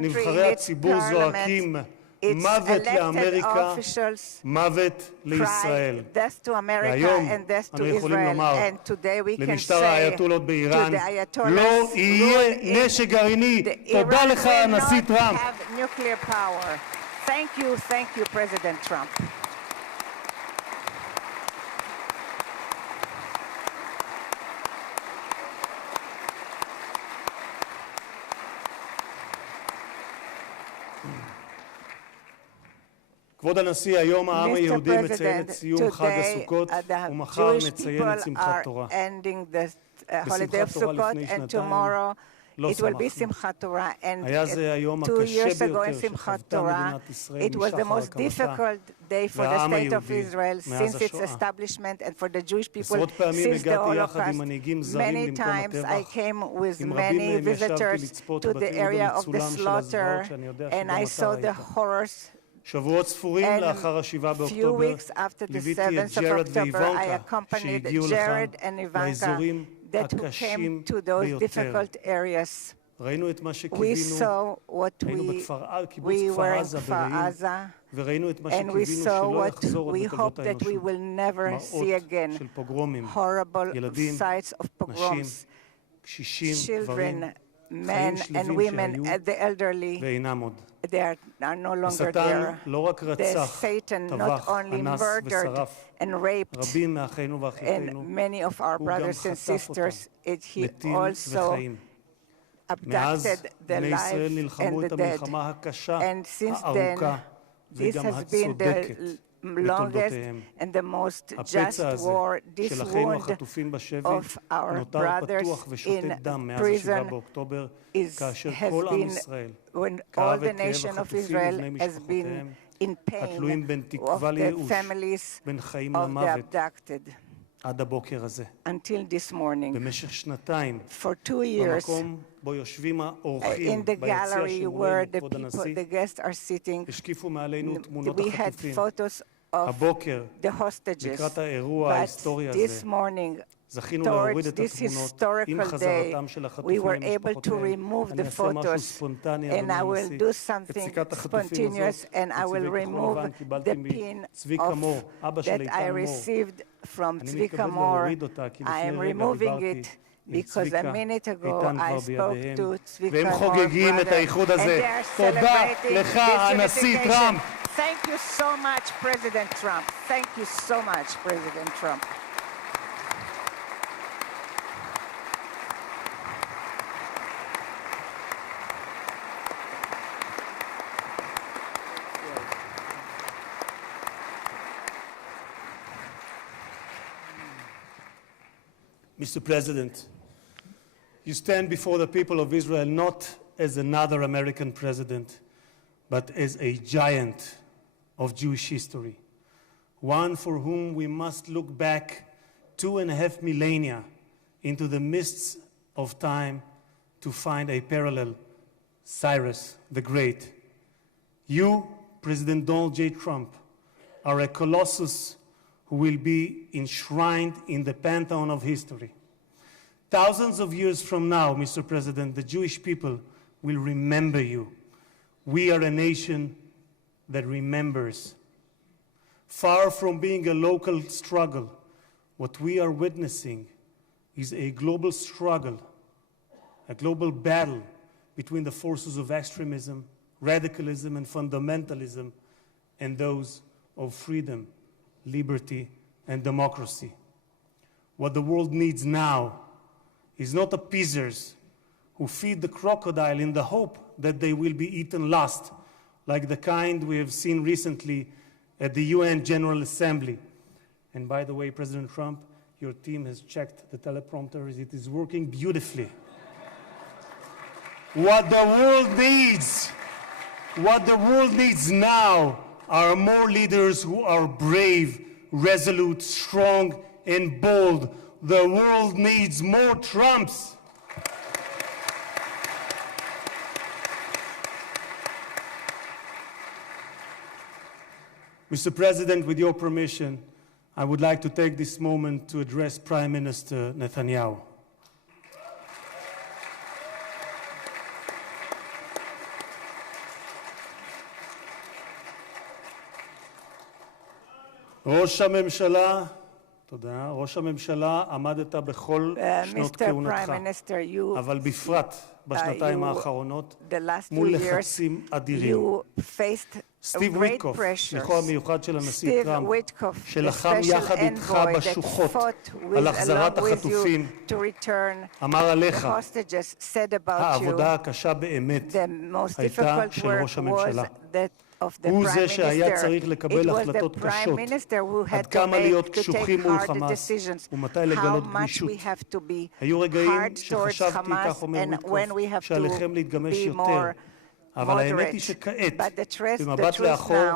נבחרי הציבור זועקים מוות לאמריקה, מוות לישראל. והיום אנו יכולים לומר למשטר האייתולות באיראן, לא יהיה נשק גרעיני. תודה לך, הנשיא טראמפ. Thank you, President Trump. כבוד הנשיא, היום העם היהודי מציין את סיום חג הסוכות ומחר נציין את שמחת תורה. בשמחת תורה לפני שנתיים לא שמחנו. היה זה היום הקשה ביותר שחוותה מדינת ישראל משחר הקמתה והעם היהודי מאז השואה. עשרות פעמים הגעתי יחד עם מנהיגים זרים למקום הטבח. עם רבים מהם ישבתי לצפות בתיעוד המצולם של הזוועות שאני יודע שגם אתה היית. שבועות ספורים לאחר ה-7 באוקטובר ליוויתי את ג'רד ואיוונקה שהגיעו לכאן לאזורים הקשים ביותר. ראינו את מה שקיווינו, היינו בקיבוץ כפר עזה ברעים, וראינו את מה שקיווינו שלא יחזור עוד בתולדות האנושות. מראות של פוגרומים, ילדים, נשים, קשישים, גברים, חיים שלווים שהיו ואינם עוד. השטן לא רק רצח, טבח, אנס ושרף רבים מאחינו ואחיותינו, הוא גם חטף אותם, מתים וחיים. מאז בני ישראל נלחמו את המלחמה הקשה, הארוכה וגם הצודקת בתולדותיהם. הפצע הזה של אחינו החטופים בשבי נותר פתוח ושותת דם מאז ה-7 באוקטובר, כאשר כל עם ישראל כאב את כאב החטופים ובני משפחותיהם, התלויים בין תקווה לייאוש, בין חיים למוות, עד הבוקר הזה. במשך שנתיים, במקום בו יושבים האורחים ביציע שמולנו, כבוד הנשיא, השקיפו מעלינו תמונות החטופים. הבוקר, לקראת האירוע ההיסטורי הזה, זכינו להוריד את התמונות עם חזרתם של החטופים למשפחותיהם. אני אעשה משהו ספונטני, אדוני הנשיא. את סיכת החטופים הזאת, את צבעי כחול לבן, קיבלתי מצביקה מור, אבא של איתן מור. אני מתכבד להוריד אותה, כי לפני רגע דיברתי עם צביקה, איתן כבר בידיהם, והם חוגגים את האיחוד הזה. תודה לך, הנשיא טראמפ. Thank you so much, President Trump. Thank you so much, President Trump. Mr. President, you stand before the people of Israel not as another American president, but as a giant of Jewish history, one for whom we must look back 2.5 millennia into the mists of time to find a parallel, Cyrus the Great. You, President Donald J. Trump, are a colossus who will be enshrined in the pantheon of history. Thousands of years from now, Mr. President, the Jewish people will remember you. We are a nation that remembers. Far from being a local struggle, what we are witnessing is a global struggle, a global battle between the forces of extremism, radicalism, and fundamentalism, and those of freedom, liberty, and democracy. What the world needs now is not appeasers who feed the crocodile in the hope that they will be eaten last, like the kind we have seen recently at the UN General Assembly. And by the way, President Trump, your team has checked the teleprompter. It is working beautifully. What the world needs now are more leaders who are brave, resolute, strong, and bold. The world needs more Trumps. Mr. President, with your permission, I would like to take this moment to address Prime Minister Netanyahu. ראש הממשלה, תודה. ראש הממשלה, עמדת בכל שנות כהונתך, אבל בפרט בשנתיים האחרונות, מול לחצים אדירים. סטיב וויטקוף, שליחו המיוחד של הנשיא טראמפ, שלחם יחד איתך בשוחות על החזרת החטופים, אמר עליך, העבודה הקשה באמת הייתה של ראש הממשלה. הוא זה שהיה צריך לקבל החלטות קשות, עד כמה להיות קשוחים מול חמאס ומתי לגלות גמישות. היו רגעים שחשבתי, כך אומר וויטקוף, שעליכם להתגמש יותר, אבל האמת היא שכעת, במבט לאחור,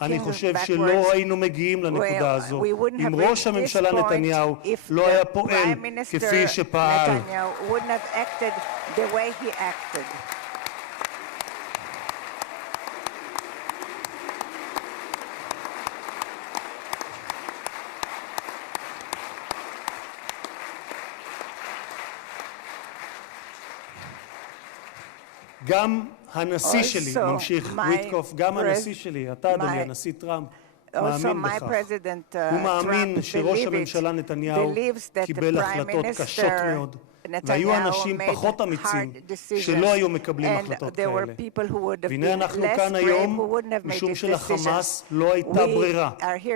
אני חושב שלא היינו מגיעים לנקודה הזו אם ראש הממשלה נתניהו לא היה פועל כפי שפעל. גם הנשיא שלי, ממשיך וויטקוף, גם הנשיא שלי, אתה אדוני, הנשיא טראמפ, מאמין בכך. הוא מאמין שראש הממשלה נתניהו קיבל החלטות קשות מאוד, והיו אנשים פחות אמיצים שלא היו מקבלים החלטות כאלה. והנה אנחנו כאן היום, משום שלחמאס לא הייתה ברירה,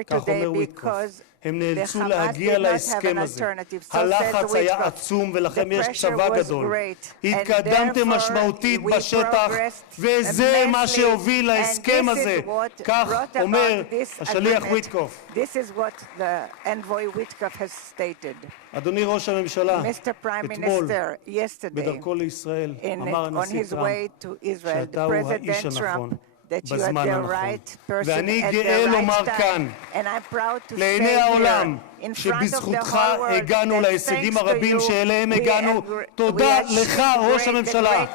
כך אומר וויטקוף. הם נאלצו להגיע להסכם הזה. הלחץ היה עצום ולכם יש צבא גדול. התקדמתם משמעותית בשטח וזה מה שהוביל להסכם הזה. כך אומר השליח וויטקוף. אדוני ראש הממשלה, אתמול בדרכו לישראל אמר הנשיא טראמפ שאתה הוא האיש הנכון. בזמן הנכון. ואני גאה לומר כאן, לעיני העולם, שבזכותך הגענו להישגים הרבים שאליהם הגענו. תודה לך, ראש הממשלה.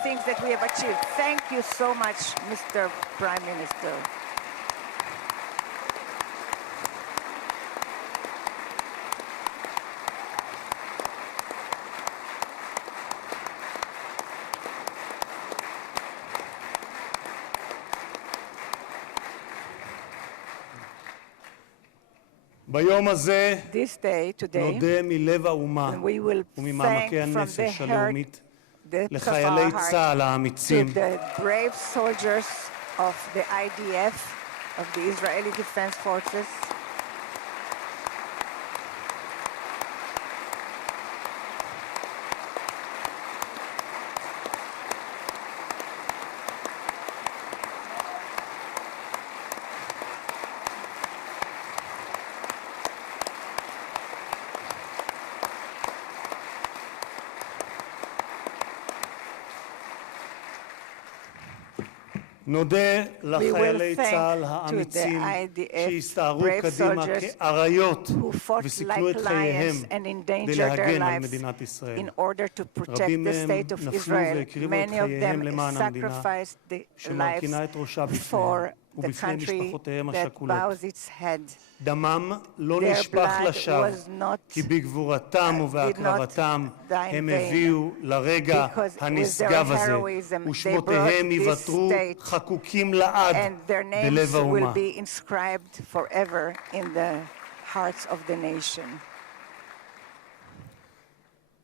ביום הזה נודה מלב האומה וממעמקי הנפש הלאומית לחיילי צה"ל האמיצים, נודה לחיילי צה"ל האמיצים שהסתערו קדימה כאריות וסיכנו את חייהם כדי להגן על מדינת ישראל. רבים מהם נפלו והקריבו את חייהם למען המדינה שמרכינה את ראשה בפניהם ובפני משפחותיהם השכולות. דמם לא נשפך לשווא, כי בגבורתם ובהקרבתם הם הביאו לרגע הנשגב הזה, ושמותיהם ייוותרו חקוקים לעד בלב האומה.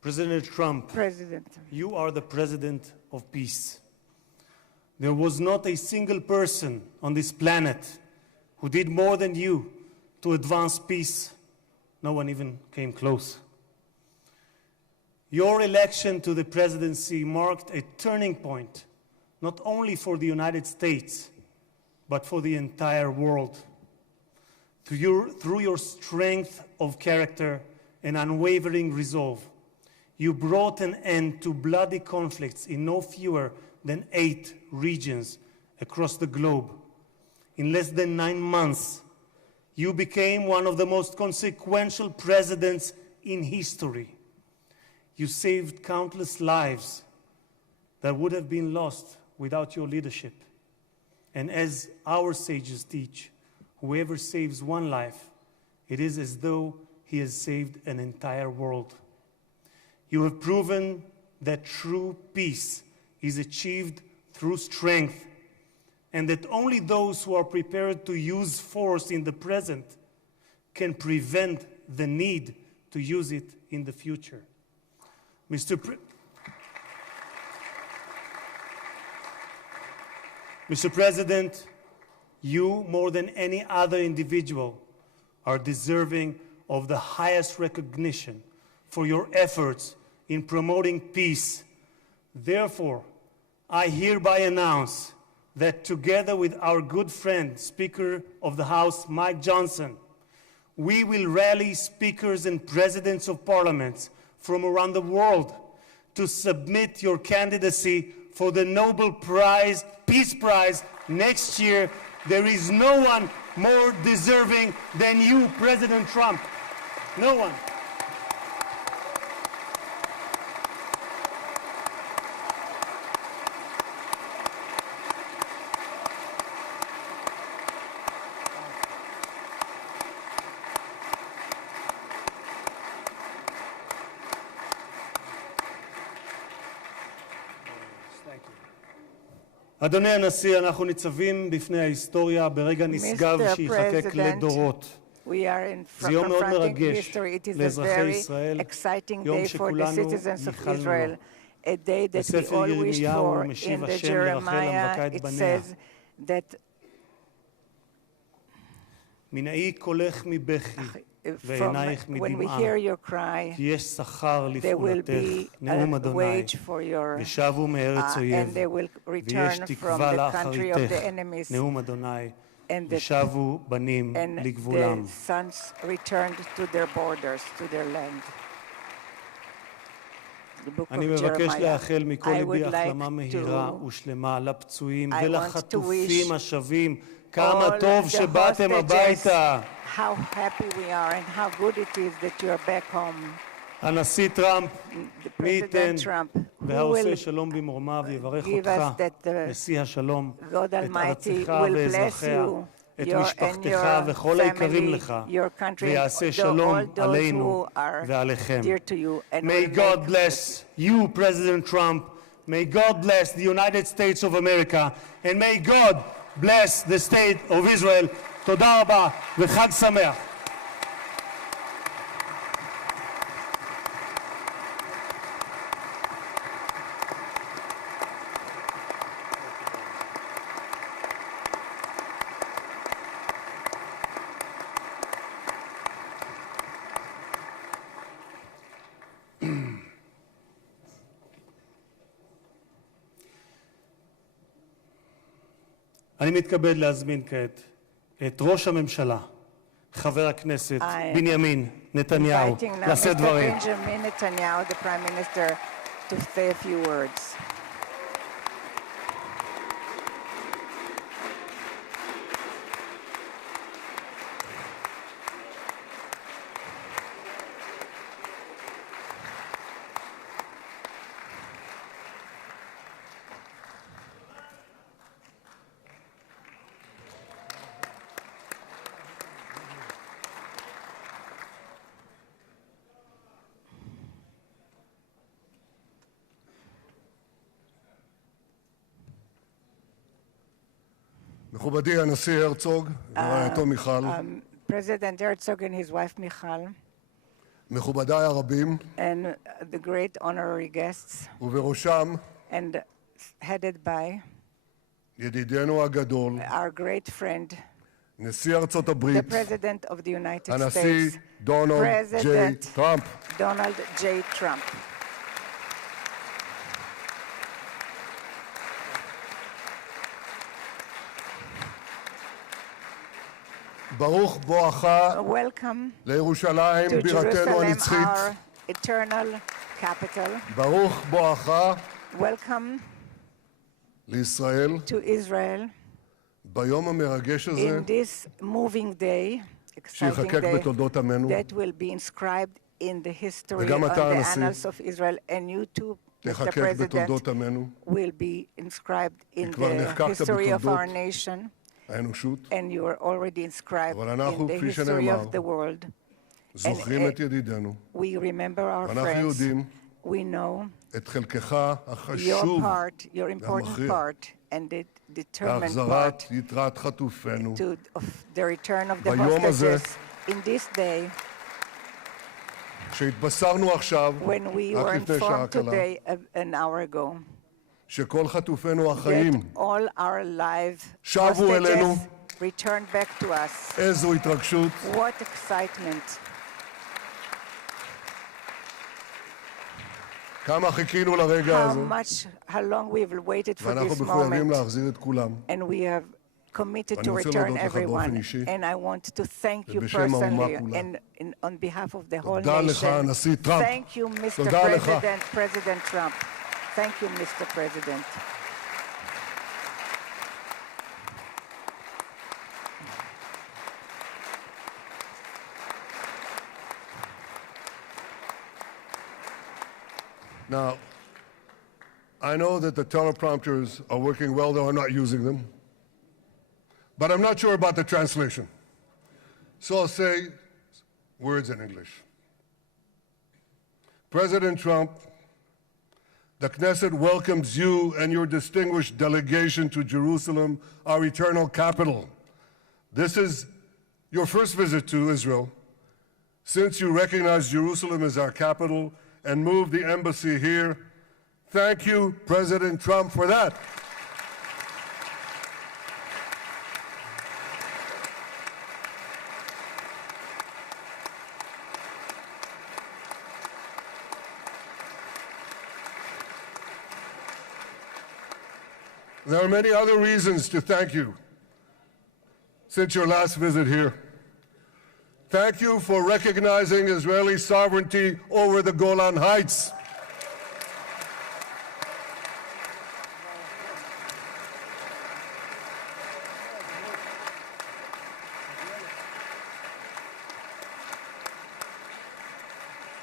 President Trump, you are the president of peace. There was not a single person on this planet who did more than you to advance peace. No one even came close. Your election to the presidency marked a turning point, not only for the United States, but for the entire world. Through your strength of character and unwavering resolve, you brought an end to bloody conflicts in no fewer than 8 regions across the globe. In less than 9 months, you became one of the most consequential presidents in history. You saved countless lives that would have been lost without your leadership. And as our sages teach, whoever saves one life, it is as though he has saved an entire world. You have proven that true peace is achieved through strength, and that only those who are prepared to use force in the present can prevent the need to use it in the future. Mr. President, you, more than any other individual, are deserving of the highest recognition for your efforts in promoting peace. Therefore, I hereby announce that together with our good friend, Speaker of the House, Mike Johnson, we will rally speakers and presidents of parliaments from around the world to submit your candidacy for the Nobel Prize, Peace Prize next year. There is no one more deserving than you, President Trump. No one. אדוני הנשיא, אנחנו ניצבים בפני ההיסטוריה ברגע נשגב שיחקק לדורות. זה יום מאוד מרגש לאזרחי ישראל, יום שכולנו ייחלנו לו. בספר ירמיהו משיב השם לרחל המבכה את בניה. מנעי קולך מבכי ועינייך מדמעה, כי יש שכר לפעולתך, נאום אדוני, ושבו מארץ אויב, ויש תקווה לאחריתך, נאום אדוני, ושבו בנים לגבולם. אני מבקש לאחל מכל ליבי החלמה מהירה ושלמה לפצועים ולחטופים השבים. כמה טוב שבאתם הביתה. How happy we are and how good it is that you are back home. הנשיא טראמפ, מי ייתן והעושה שלום במרומיו יברך אותך, נשיא השלום, את ארצך ואזרחיה, את משפחתך וכל היקרים לך, ויעשה שלום עלינו ועליכם. May God bless you, President Trump. May God bless the United States of America. And may God bless the state of Israel. תודה רבה וחג שמח. אני מתכבד להזמין כעת את ראש הממשלה, חבר הכנסת בנימין נתניהו, לשאת דברים. Benjamin Netanyahu, the Prime Minister, to say a few words. מכובדי הנשיא הרצוג ורעייתו מיכל, President Herzog and his wife Michal, מכובדיי הרבים, and the great honorary guests, ובראשם and headed by ידידנו הגדול, our great friend, נשיא ארצות הברית, the President of the United הנשיא States, דונלד ג'יי טראמפ. Donald J. Trump. ברוך בואך לירושלים בירתנו הנצחית. ברוך בואך לישראל ביום המרגש הזה שיחקק בתולדות עמנו. וגם אתה הנשיא תחקק בתולדות עמנו. כי כבר נחקקת בתולדות האנושות, אבל אנחנו, כפי שנאמר, זוכרים את ידידנו, ואנחנו יודעים את חלקך החשוב והמכריע בהחזרת יתרת חטופינו. ביום הזה in this day, שהתבשרנו עכשיו, when we רק were לפני שעה informed קלה, today, an hour ago, שכל חטופינו החיים that all our live שבו אלינו. hostages returned back to us. איזו התרגשות. What excitement. כמה חיכינו לרגע הזה. How long we've waited for ואנחנו this מחויבים moment. להחזיר את כולם. And we have committed to ואני רוצה return להודות לך באופן everyone. אישי. And I want to thank you ובשם האומה personally כולה. and on behalf of the whole תודה לך, nation. הנשיא טראמפ. Thank you, Mr. תודה לך. President Trump. Thank you, Mr. President. Now, I know that the teleprompters are working well, though I'm not using them. But I'm not sure about the translation. So I'll say words in English. President Trump, the Knesset welcomes you and your distinguished delegation to Jerusalem, our eternal capital. This is your first visit to Israel since you recognize Jerusalem as our capital and moved the embassy here. Thank you, President Trump, for that. There are many other reasons to thank you since your last visit here. Thank you for recognizing Israeli sovereignty over the Golan Heights.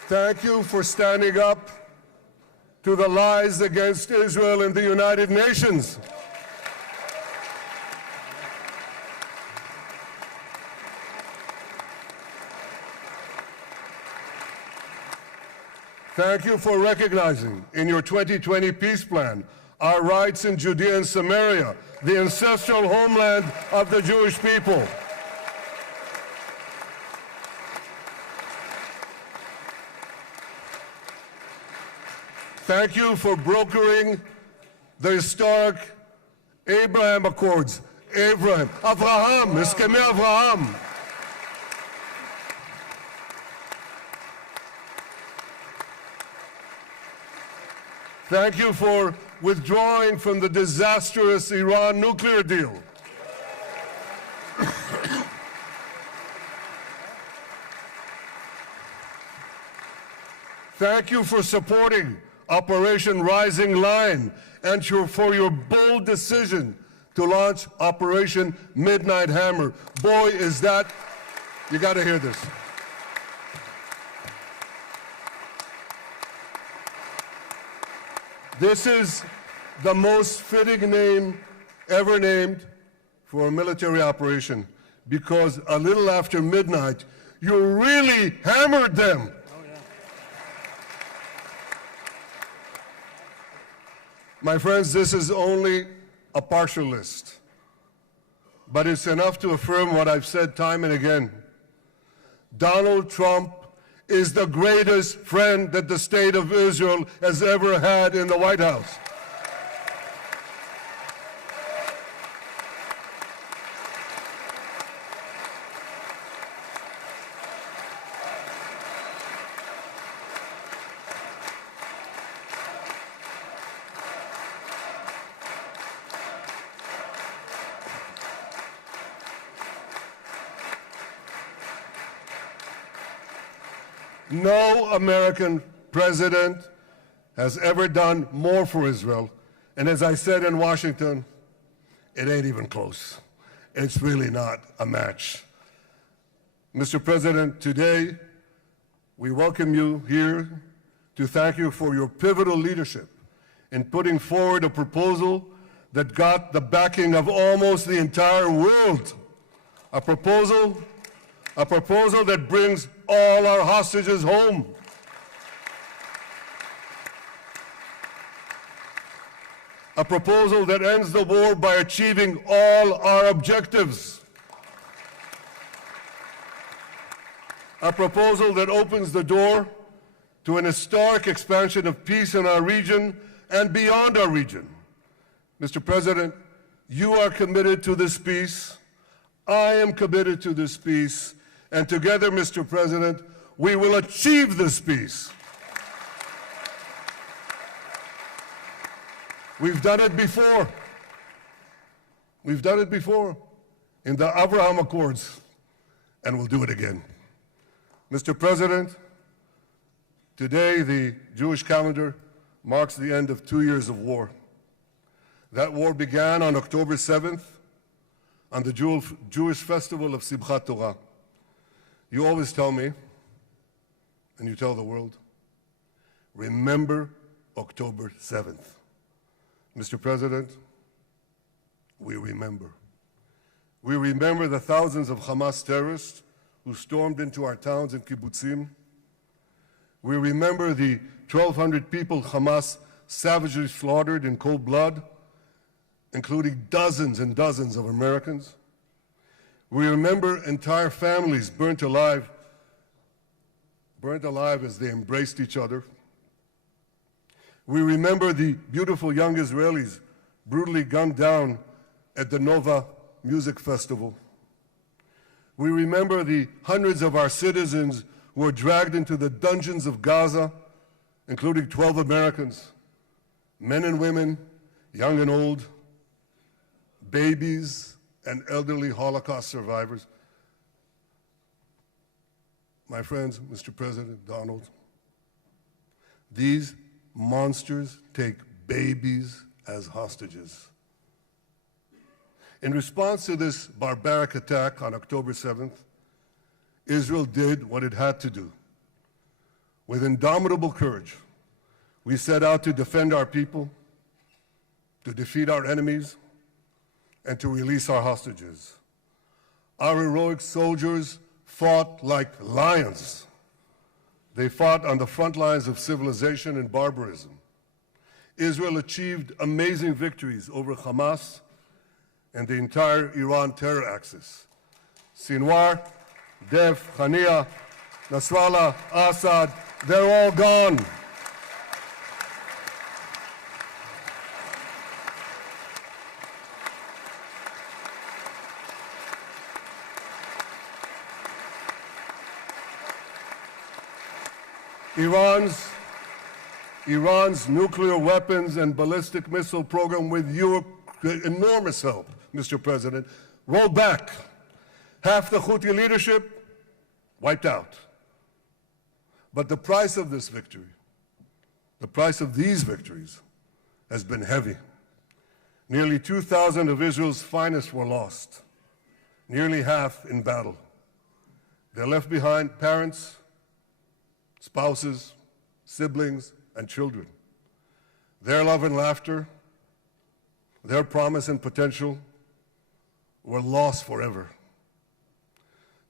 Thank you for standing up to the lies against Israel in the United Nations. Thank you for recognizing in your 2020 peace plan our rights in Judea and Samaria, the ancestral homeland of the Jewish people. Thank you for brokering the historic Abraham Accords. Abraham, Eskamei Avraham. Thank you for withdrawing from the disastrous Iran nuclear deal. Thank you for supporting Operation Rising Lion and for your bold decision to launch Operation Midnight Hammer. Boy, is that, you got to hear this. This is the most fitting name ever named for a military operation because a little after midnight, you really hammered them. My friends, this is only a partial list, but it's enough to affirm what I've said time and again. Donald Trump is the greatest friend that the state of Israel has ever had in the White House. No American president has ever done more for Israel. And as I said in Washington, it ain't even close. It's really not a match. Mr. President, today we welcome you here to thank you for your pivotal leadership in putting forward a proposal that got the backing of almost the entire world. A proposal that brings all our hostages home. A proposal that ends the war by achieving all our objectives. a proposal that opens the door to an historic expansion of peace in our region and beyond our region. Mr. President, you are committed to this peace. I am committed to this peace. And together, Mr. President, we will achieve this peace. We've done it before. We've done it before in the Abraham Accords, and we'll do it again. Mr. President, today the Jewish calendar marks the end of 2 years of war. That war began on October 7th, on the Jewish festival of Simchat Torah. You always tell me, and you tell the world, remember October 7th. Mr. President, we remember. We remember the thousands of Hamas terrorists who stormed into our towns and kibbutzim. We remember the 1,200 people Hamas savagely slaughtered in cold blood, including dozens and dozens of Americans. We remember entire families burnt alive as they embraced each other. We remember the beautiful young Israelis brutally gunned down at the Nova Music Festival. We remember the hundreds of our citizens who were dragged into the dungeons of Gaza, including 12 Americans, men and women, young and old, babies and elderly Holocaust survivors. My friends, Mr. President, Donald, these monsters take babies as hostages. In response to this barbaric attack on October 7th, Israel did what it had to do. With indomitable courage, we set out to defend our people, to defeat our enemies, and to release our hostages. Our heroic soldiers fought like lions. They fought on the front lines of civilization and barbarism. Israel achieved amazing victories over Hamas and the entire Iran terror axis. Sinwar, Def, Hania, Nasrallah, Assad, they're all gone. Iran's nuclear weapons and ballistic missile program, with your enormous help, Mr. President, rolled back. Half the Houthi leadership wiped out. But the price of this victory, the price of these victories, has been heavy. Nearly 2,000 of Israel's finest were lost, nearly half in battle. They left behind parents, spouses, siblings, and children. Their love and laughter, their promise and potential were lost forever.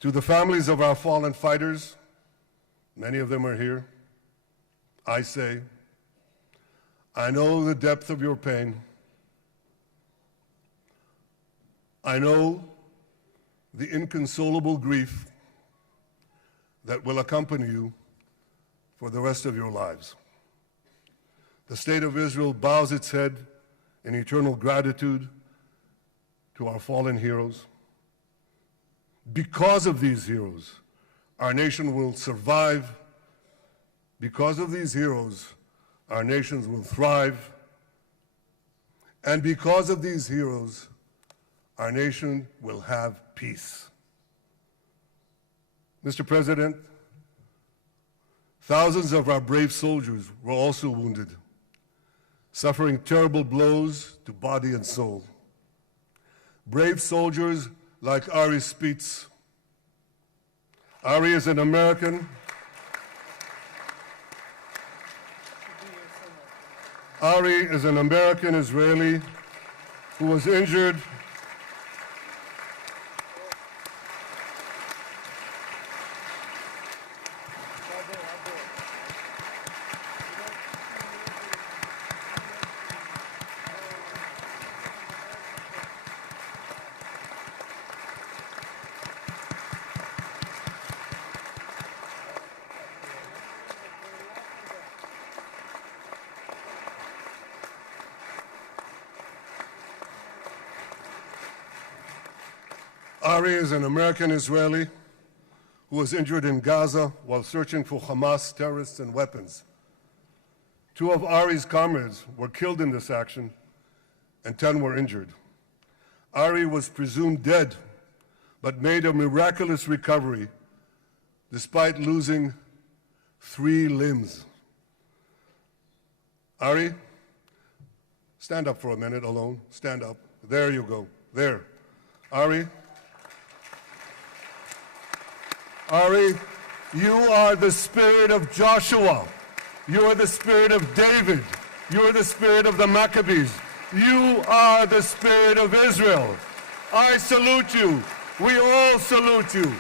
To the families of our fallen fighters, many of them are here, I say, I know the depth of your pain. I know the inconsolable grief that will accompany you for the rest of your lives. The state of Israel bows its head in eternal gratitude to our fallen heroes. Because of these heroes, our nation will survive. Because of these heroes, our nations will thrive. And because of these heroes, our nation will have peace. Mr. President, thousands of our brave soldiers were also wounded, suffering terrible blows to body and soul. Brave soldiers like Ari Spitz. Ari is an American. Ari is an American Israeli who was injured Ari is an American Israeli who was injured in Gaza while searching for Hamas terrorists and weapons. 2 of Ari's comrades were killed in this action, and 10 were injured. Ari was presumed dead, but made a miraculous recovery despite losing 3 limbs. Ari, stand up for a minute alone. Stand up. There you go. There. Ari, you are the spirit of Joshua. You are the spirit of David. You are the spirit of the Maccabees. You are the spirit of Israel. I salute you. We all salute you.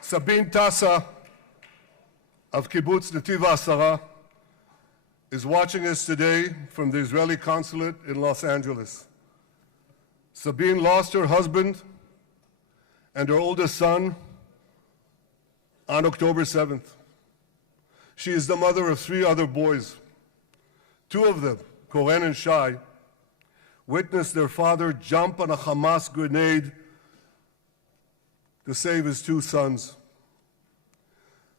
Sabine Tassa of Kibbutz Netiv HaAsara is watching us today from the Israeli consulate in Los Angeles. Sabine lost her husband and her oldest son on October 7th. She is the mother of 3 other boys. 2 of them, Koren and Shai, witnessed their father jump on a Hamas grenade to save his 2 sons.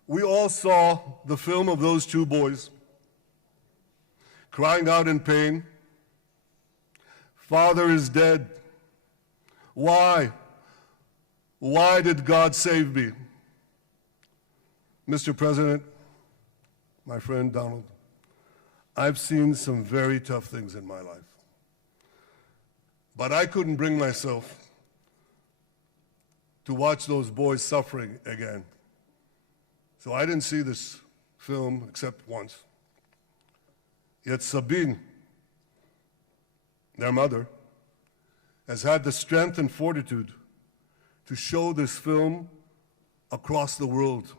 We all saw the film of those 2 boys crying out in pain, "Father is dead. Why? Why did God save me?" Mr. President, my friend Donald, I've seen some very tough things in my life. But I couldn't bring myself to watch those boys suffering again. So I didn't see this film except once. Yet Sabine, their mother, has had the strength and fortitude to show this film across the world.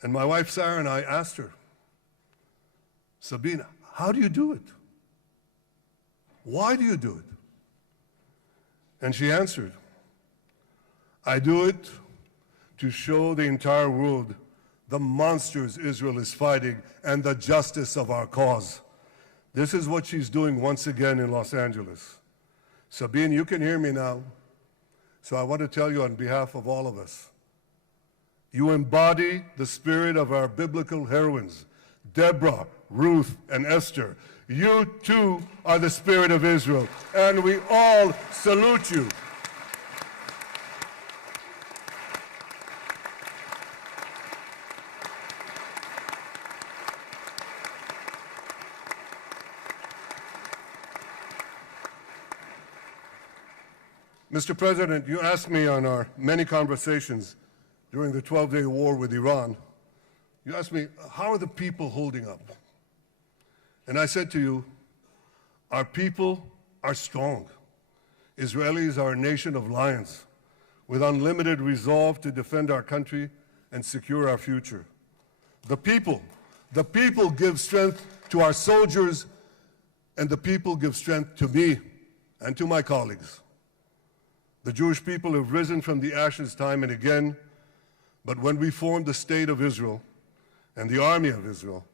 And my wife Sarah and I asked her, "Sabine, how do you do it? Why do you do it?" And she answered, "I do it to show the entire world the monsters Israel is fighting and the justice of our cause." This is what she's doing once again in Los Angeles. Sabine, you can hear me now, so I want to tell you on behalf of all of us, you embody the spirit of our biblical heroines, Deborah, Ruth, and Esther. You too are the spirit of Israel, and we all salute you. Mr. President, you asked me on our many conversations during the 12-day war with Iran, you asked me, how are the people holding up? And I said to you, our people are strong. Israelis are a nation of lions with unlimited resolve to defend our country and secure our future. The people give strength to our soldiers, and the people give strength to me and to my colleagues. The Jewish people have risen from the ashes time and again, but when we formed the State of Israel and the Army of Israel,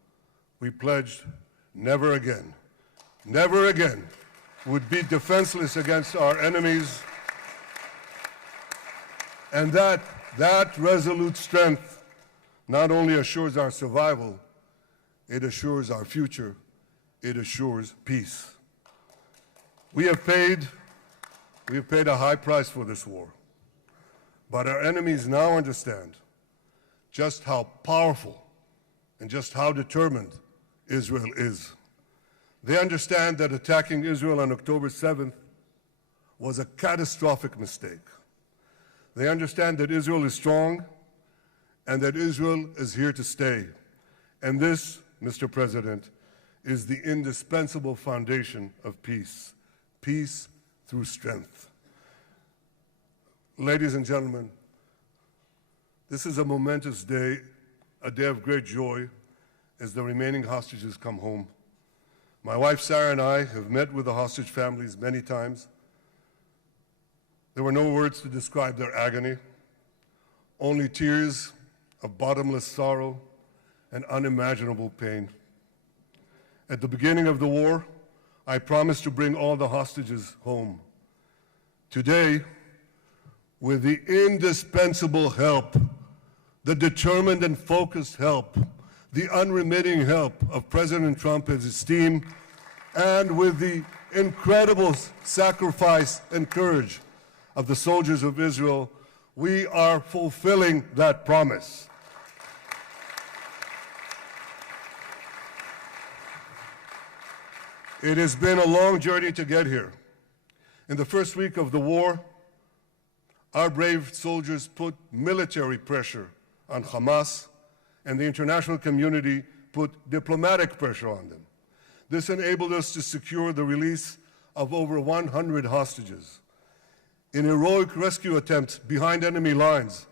we pledged never again would be defenseless against our enemies. And that resolute strength not only assures our survival, it assures our future, it assures peace. We have paid a high price for this war, but our enemies now understand just how powerful and just how determined Israel is. They understand that attacking Israel on October 7th was a catastrophic mistake. They understand that Israel is strong and that Israel is here to stay. And this, Mr. President, is the indispensable foundation of peace. Peace through strength. Ladies and gentlemen, this is a momentous day, a day of great joy as the remaining hostages come home. My wife Sarah and I have met with the hostage families many times. There were no words to describe their agony, only tears of bottomless sorrow and unimaginable pain. At the beginning of the war, I promised to bring all the hostages home. Today, with the indispensable help, the determined and focused help, the unremitting help of President Trump and his team, and with the incredible sacrifice and courage of the soldiers of Israel, we are fulfilling that promise. It has been a long journey to get here. In the first week of the war, our brave soldiers put military pressure on Hamas, and the international community put diplomatic pressure on them. This enabled us to secure the release of over 100 hostages. In heroic rescue attempts behind enemy lines,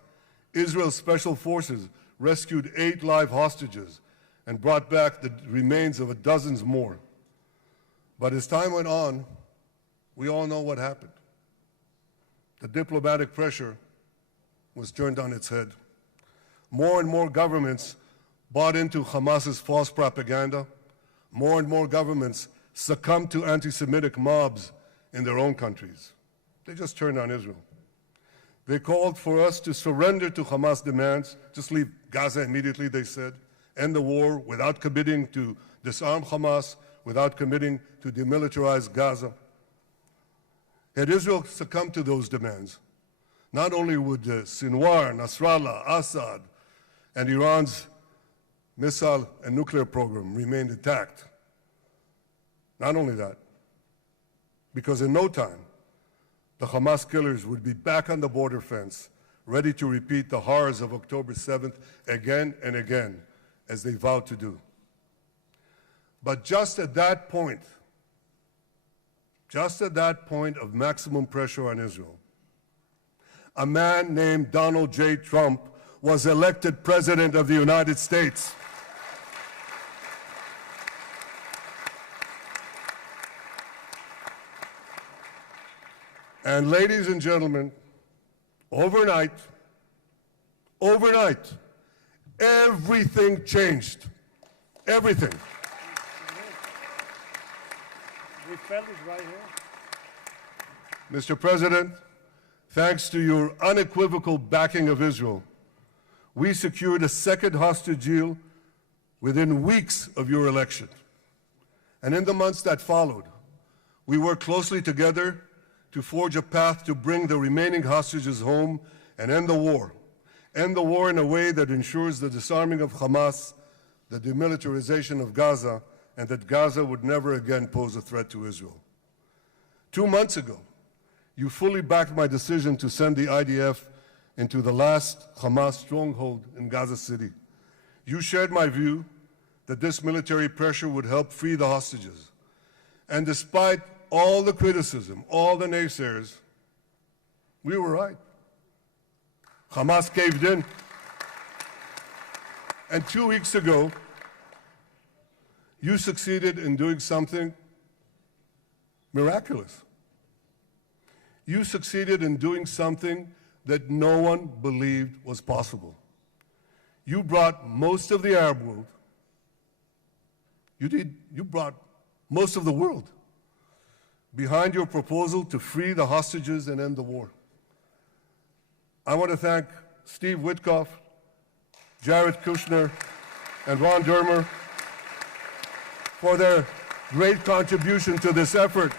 Israel's special forces rescued 8 live hostages and brought back the remains of dozens more. But as time went on, we all know what happened. The diplomatic pressure was turned on its head. More and more governments bought into Hamas's false propaganda. More and more governments succumbed to anti-Semitic mobs in their own countries. They just turned on Israel. They called for us to surrender to Hamas demands, just leave Gaza immediately, they said, end the war without committing to disarm Hamas, without committing to demilitarize Gaza. Had Israel succumbed to those demands, not only would Sinwar, Nasrallah, Assad, and Iran's missile and nuclear program remain intact. Not only that, because in no time, the Hamas killers would be back on the border fence, ready to repeat the horrors of October 7th again and again, as they vowed to do. But just at that point of maximum pressure on Israel, a man named Donald J. Trump was elected President of the United States. And ladies and gentlemen, overnight, everything changed. Everything. We felt it right here. Mr. President, thanks to your unequivocal backing of Israel, we secured a second hostage deal within weeks of your election. And in the months that followed, we worked closely together to forge a path to bring the remaining hostages home and end the war. End the war in a way that ensures the disarming of Hamas, the demilitarization of Gaza, and that Gaza would never again pose a threat to Israel. 2 months ago, you fully backed my decision to send the IDF into the last Hamas stronghold in Gaza City. You shared my view that this military pressure would help free the hostages. And despite all the criticism, all the naysayers, we were right. Hamas caved in. And 2 weeks ago, you succeeded in doing something miraculous. You succeeded in doing something that no one believed was possible. You brought most of the Arab world, you brought most of the world behind your proposal to free the hostages and end the war. I want to thank Steve Witkoff, Jared Kushner, and Ron Dermer for their great contribution to this effort.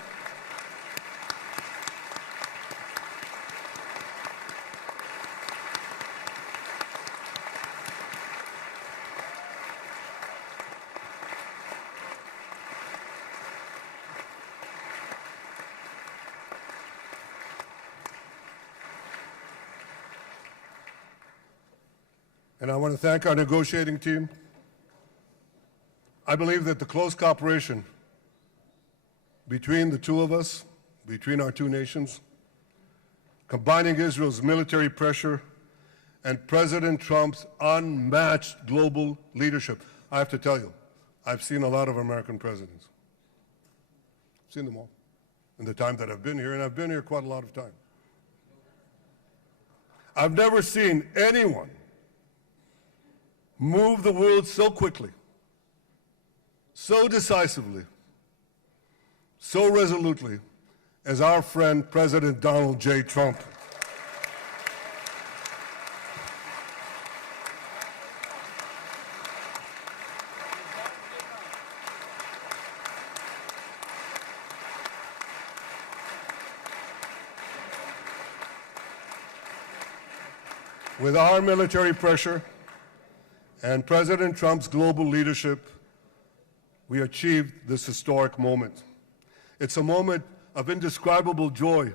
And I want to thank our negotiating team. I believe that the close cooperation between the two of us, between our two nations, combining Israel's military pressure and President Trump's unmatched global leadership. I have to tell you, I've seen a lot of American presidents. I've seen them all in the time that I've been here, and I've been here quite a lot of time. I've never seen anyone move the world so quickly, so decisively, so resolutely as our friend President Donald J. Trump. With our military pressure and President Trump's global leadership, we achieved this historic moment. It's a moment of indescribable joy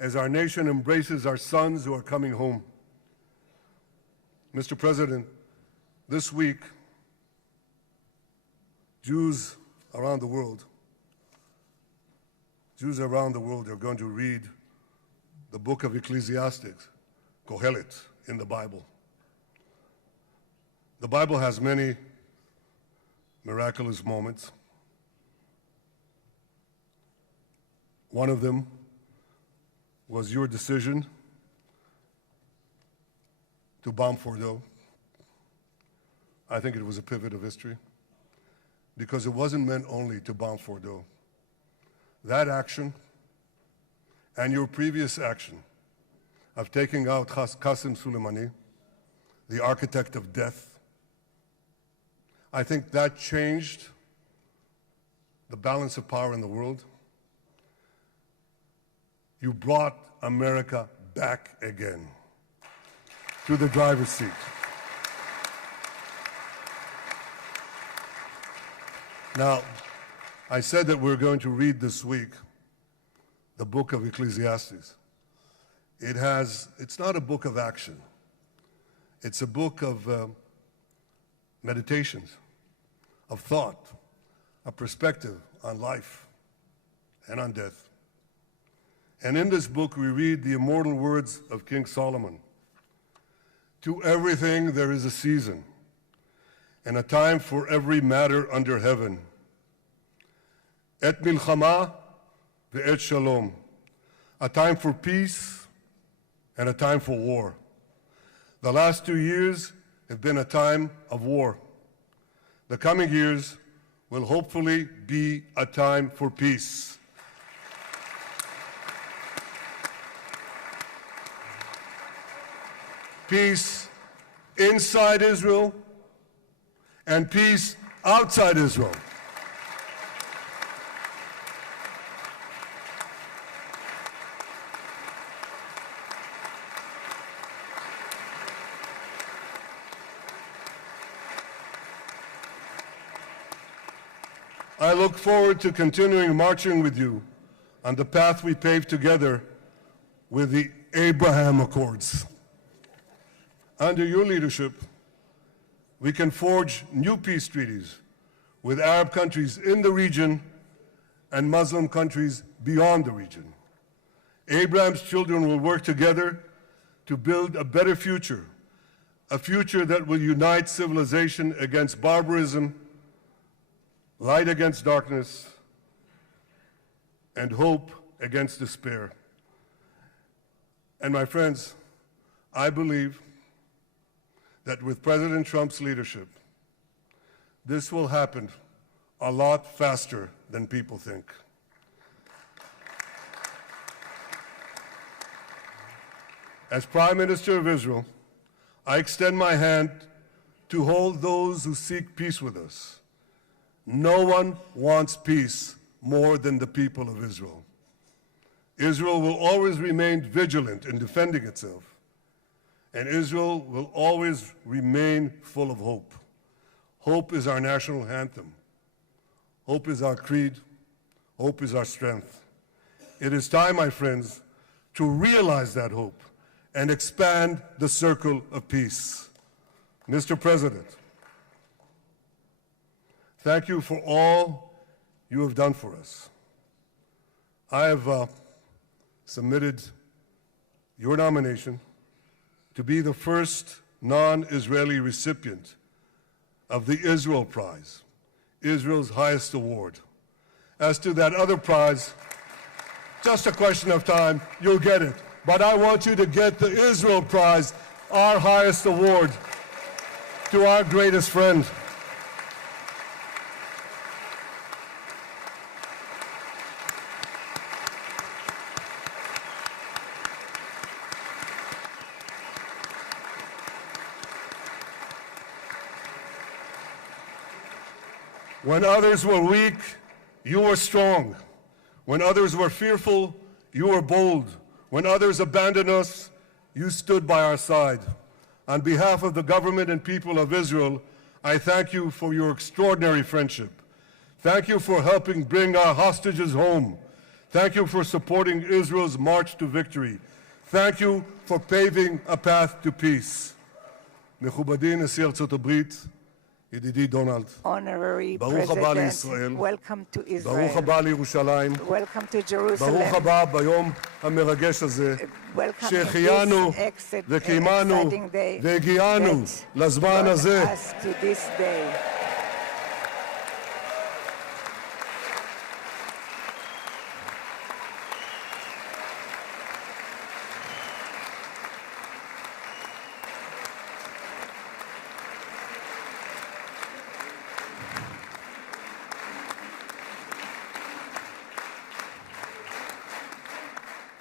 as our nation embraces our sons who are coming home. Mr. President, this week, Jews around the world are going to read the book of Ecclesiastes, Kohelet, in the Bible. The Bible has many miraculous moments. One of them was your decision to bomb Fordo. I think it was a pivot of history because it wasn't meant only to bomb Fordo. That action and your previous action of taking out Qasem Soleimani, the architect of death, I think that changed the balance of power in the world. You brought America back again to the driver's seat. Now, I said that we're going to read this week the book of Ecclesiastes. It's not a book of action. It's a book of meditations, of thought, a perspective on life and on death. And in this book, we read the immortal words of King Solomon. To everything there is a season, and a time for every matter under heaven. Et milchama ve'et shalom. A time for peace and a time for war. The last 2 years have been a time of war. The coming years will hopefully be a time for peace. Peace inside Israel and peace outside Israel. I look forward to continuing marching with you on the path we paved together with the Abraham Accords. Under your leadership, we can forge new peace treaties with Arab countries in the region and Muslim countries beyond the region. Abraham's children will work together to build a better future, a future that will unite civilization against barbarism, light against darkness, and hope against despair. And my friends, I believe that with President Trump's leadership, this will happen a lot faster than people think. As Prime Minister of Israel, I extend my hand to hold those who seek peace with us. No one wants peace more than the people of Israel. Israel will always remain vigilant in defending itself, and Israel will always remain full of hope. Hope is our national anthem. Hope is our creed. Hope is our strength. It is time, my friends, to realize that hope and expand the circle of peace. Mr. President, thank you for all you have done for us. I have submitted your nomination to be the first non-Israeli recipient of the Israel Prize, Israel's highest award. As to that other prize, just a question of time, you'll get it but I want you to get the Israel Prize, our highest award, to our greatest friend. When others were weak, you were strong. When others were fearful, you were bold. When others abandoned us, you stood by our side. On behalf of the government and people of Israel, I thank you for your extraordinary friendship. Thank you for helping bring our hostages home. Thank you for supporting Israel's march to victory. Thank you for paving a path to peace. מכובדי נשיא ארצות הברית, ידידי דונלד, Honorary ברוך הבא President, לישראל, welcome to Israel. ברוך הבא לירושלים, Welcome to Jerusalem. ברוך הבא ביום המרגש הזה, Welcome שהחיינו in this וקיימנו exciting day והגיענו that לזמן brought הזה. us to this day.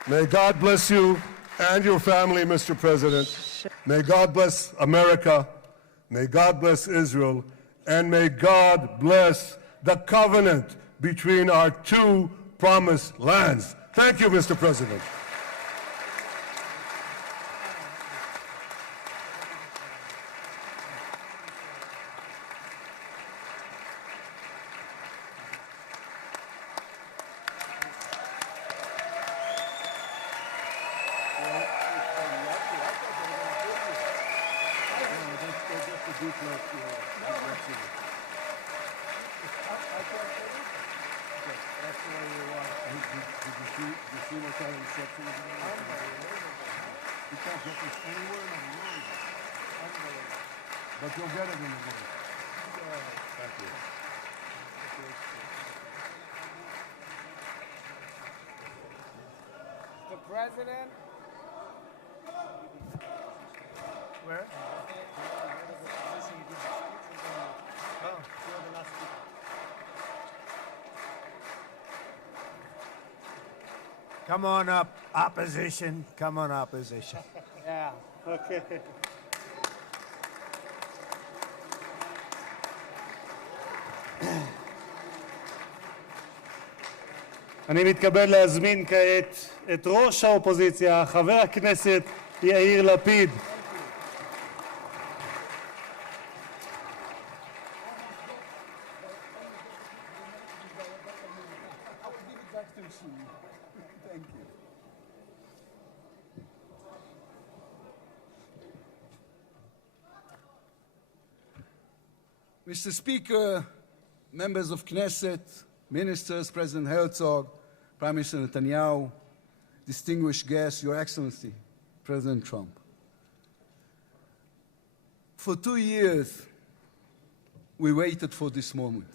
May God bless you and your family, Mr. President. May God bless America. May God bless Israel. And may God bless the covenant between our two promised lands. Thank you, Mr. President. But you'll get it in the morning. Thank you. The President. Where? Come on up, opposition. Come on, opposition. Yeah, okay. אני מתכבד להזמין כעת את ראש האופוזיציה, חבר הכנסת יאיר לפיד. Mr. Speaker, members of Knesset, ministers, President Herzog, Prime Minister Netanyahu, distinguished guests, Your Excellency, President Trump. For 2 years, we waited for this moment.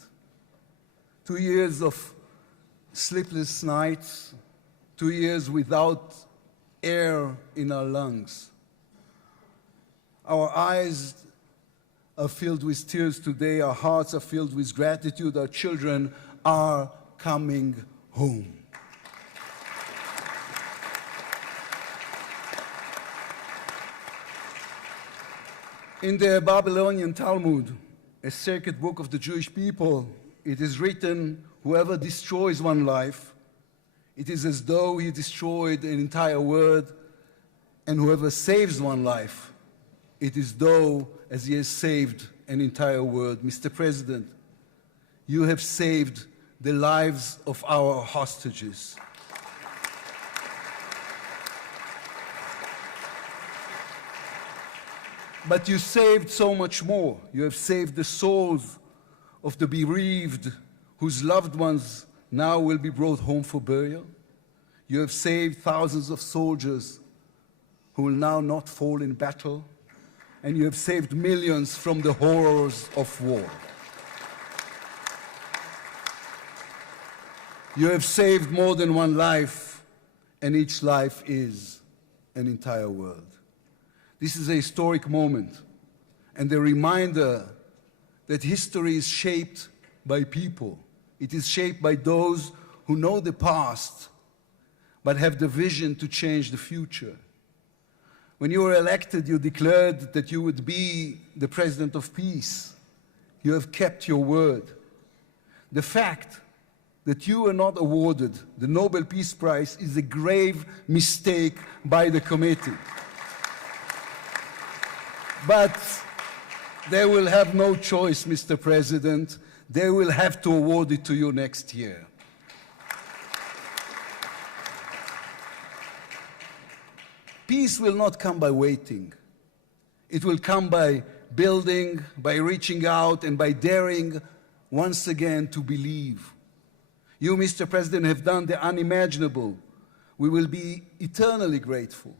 2 years of sleepless nights, 2 years without air in our lungs. Our eyes are filled with tears today. Our hearts are filled with gratitude. Our children are coming home. In the Babylonian Talmud, a sacred book of the Jewish people, it is written, whoever destroys one life, it is as though he destroyed an entire world, and whoever saves one life, it is though as he has saved an entire world. Mr. President, you have saved the lives of our hostages. But you saved so much more. You have saved the souls of the bereaved whose loved ones now will be brought home for burial. You have saved thousands of soldiers who will now not fall in battle. And you have saved millions from the horrors of war. You have saved more than one life, and each life is an entire world. This is a historic moment and a reminder that history is shaped by people. It is shaped by those who know the past but have the vision to change the future. When you were elected, you declared that you would be the president of peace. You have kept your word. The fact that you were not awarded the Nobel Peace Prize is a grave mistake by the committee. But they will have no choice, Mr. President. They will have to award it to you next year. Peace will not come by waiting. It will come by building, by reaching out, and by daring once again to believe. You, Mr. President, have done the unimaginable. We will be eternally grateful.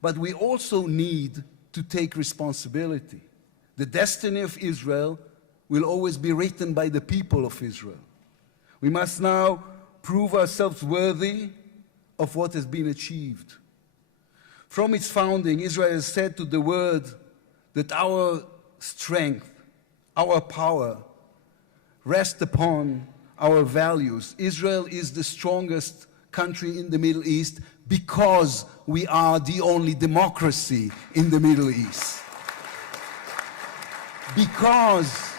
But we also need to take responsibility. The destiny of Israel will always be written by the people of Israel. We must now prove ourselves worthy of what has been achieved. From its founding, Israel has said to the world that our strength, our power, rest upon our values. Israel is the strongest country in the Middle East because we are the only democracy in the Middle East. Because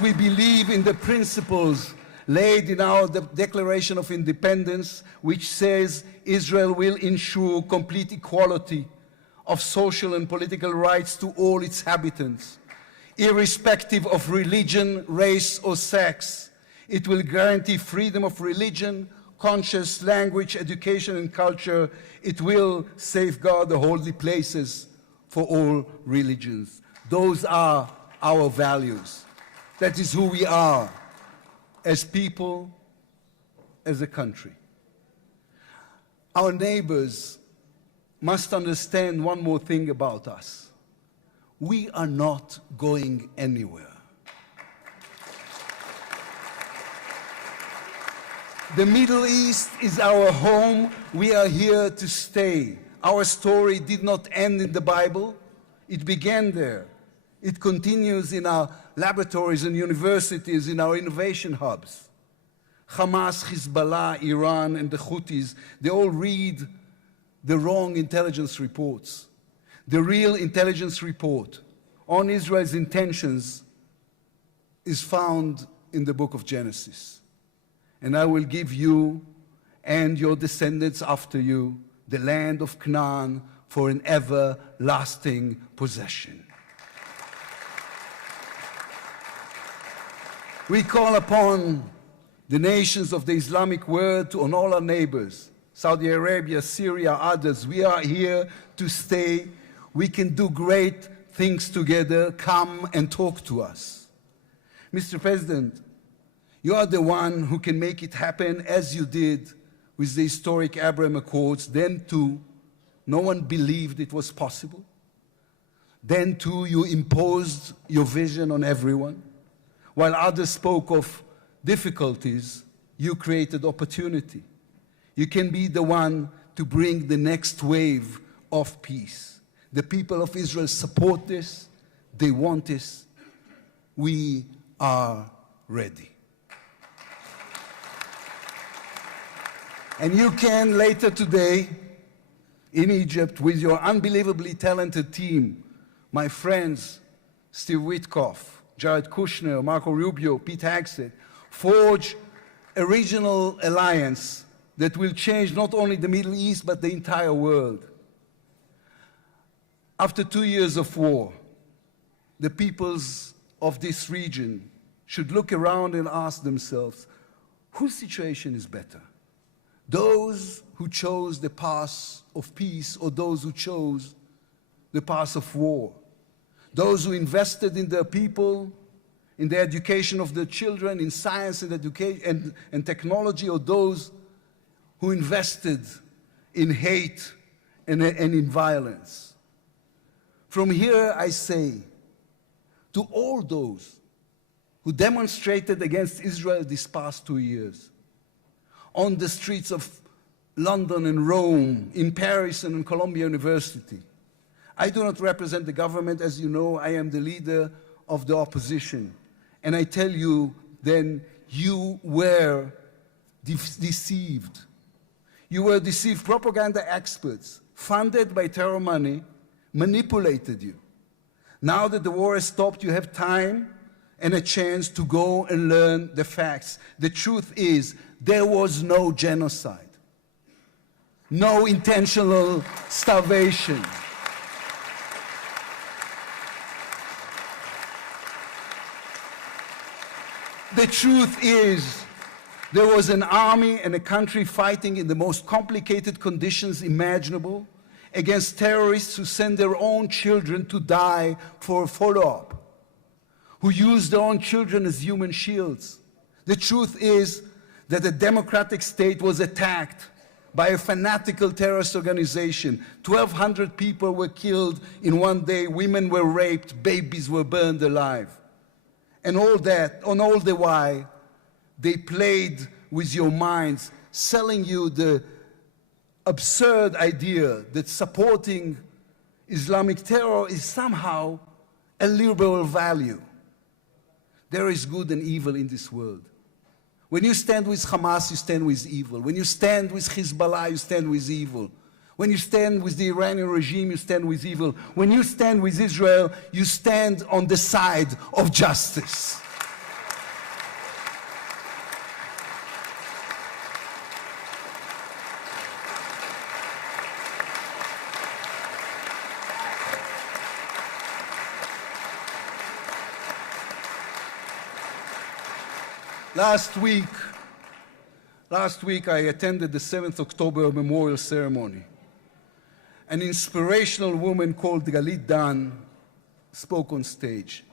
we believe in the principles laid in our Declaration of Independence, which says Israel will ensure complete equality of social and political rights to all its inhabitants, irrespective of religion, race, or sex. It will guarantee freedom of religion, conscience, language, education, and culture. It will safeguard the holy places for all religions. Those are our values. That is who we are as people, as a country. Our neighbors must understand one more thing about us. We are not going anywhere. The Middle East is our home. We are here to stay. Our story did not end in the Bible. It began there. It continues in our laboratories and universities, in our innovation hubs. Hamas, Hezbollah, Iran, and the Houthis, they all read the wrong intelligence reports. The real intelligence report on Israel's intentions is found in the book of Genesis. And I will give you and your descendants after you the land of Canaan for an everlasting possession. We call upon the nations of the Islamic world and all our neighbors, Saudi Arabia, Syria, others. We are here to stay. We can do great things together. Come and talk to us. Mr. President, you are the one who can make it happen as you did with the historic Abraham Accords. Then, too, no one believed it was possible. Then, too, you imposed your vision on everyone. While others spoke of difficulties, you created opportunity. You can be the one to bring the next wave of peace. The people of Israel support this. They want this. We are ready. And you can later today in Egypt with your unbelievably talented team, my friends Steve Witkoff, Jared Kushner, Marco Rubio, Pete Hegseth, forge a regional alliance that will change not only the Middle East, but the entire world. After 2 years of war, the peoples of this region should look around and ask themselves, whose situation is better? Those who chose the path of peace or those who chose the path of war? Those who invested in their people, in the education of their children, in science and education and technology, or those who invested in hate and in violence? From here, I say to all those who demonstrated against Israel these past 2 years, on the streets of London and Rome, in Paris and in Columbia University. I do not represent the government. As you know, I am the leader of the opposition. And I tell you, then, you were deceived. You were deceived. Propaganda experts, funded by terror money, manipulated you. Now that the war has stopped, you have time and a chance to go and learn the facts. The truth is, there was no genocide, no intentional starvation. The truth is, there was an army and a country fighting in the most complicated conditions imaginable against terrorists who send their own children to die for a follow-up, who use their own children as human shields. The truth is that a democratic state was attacked by a fanatical terrorist organization. 1,200 people were killed in one day, women were raped, babies were burned alive. And all that, on all the while, they played with your minds, selling you the absurd idea that supporting Islamic terror is somehow a liberal value. There is good and evil in this world. When you stand with Hamas, you stand with evil. When you stand with Hezbollah, you stand with evil. When you stand with the Iranian regime, you stand with evil. When you stand with Israel, you stand on the side of justice. Last week I attended the 7th October memorial ceremony. An inspirational woman called Galit Dan spoke on stage.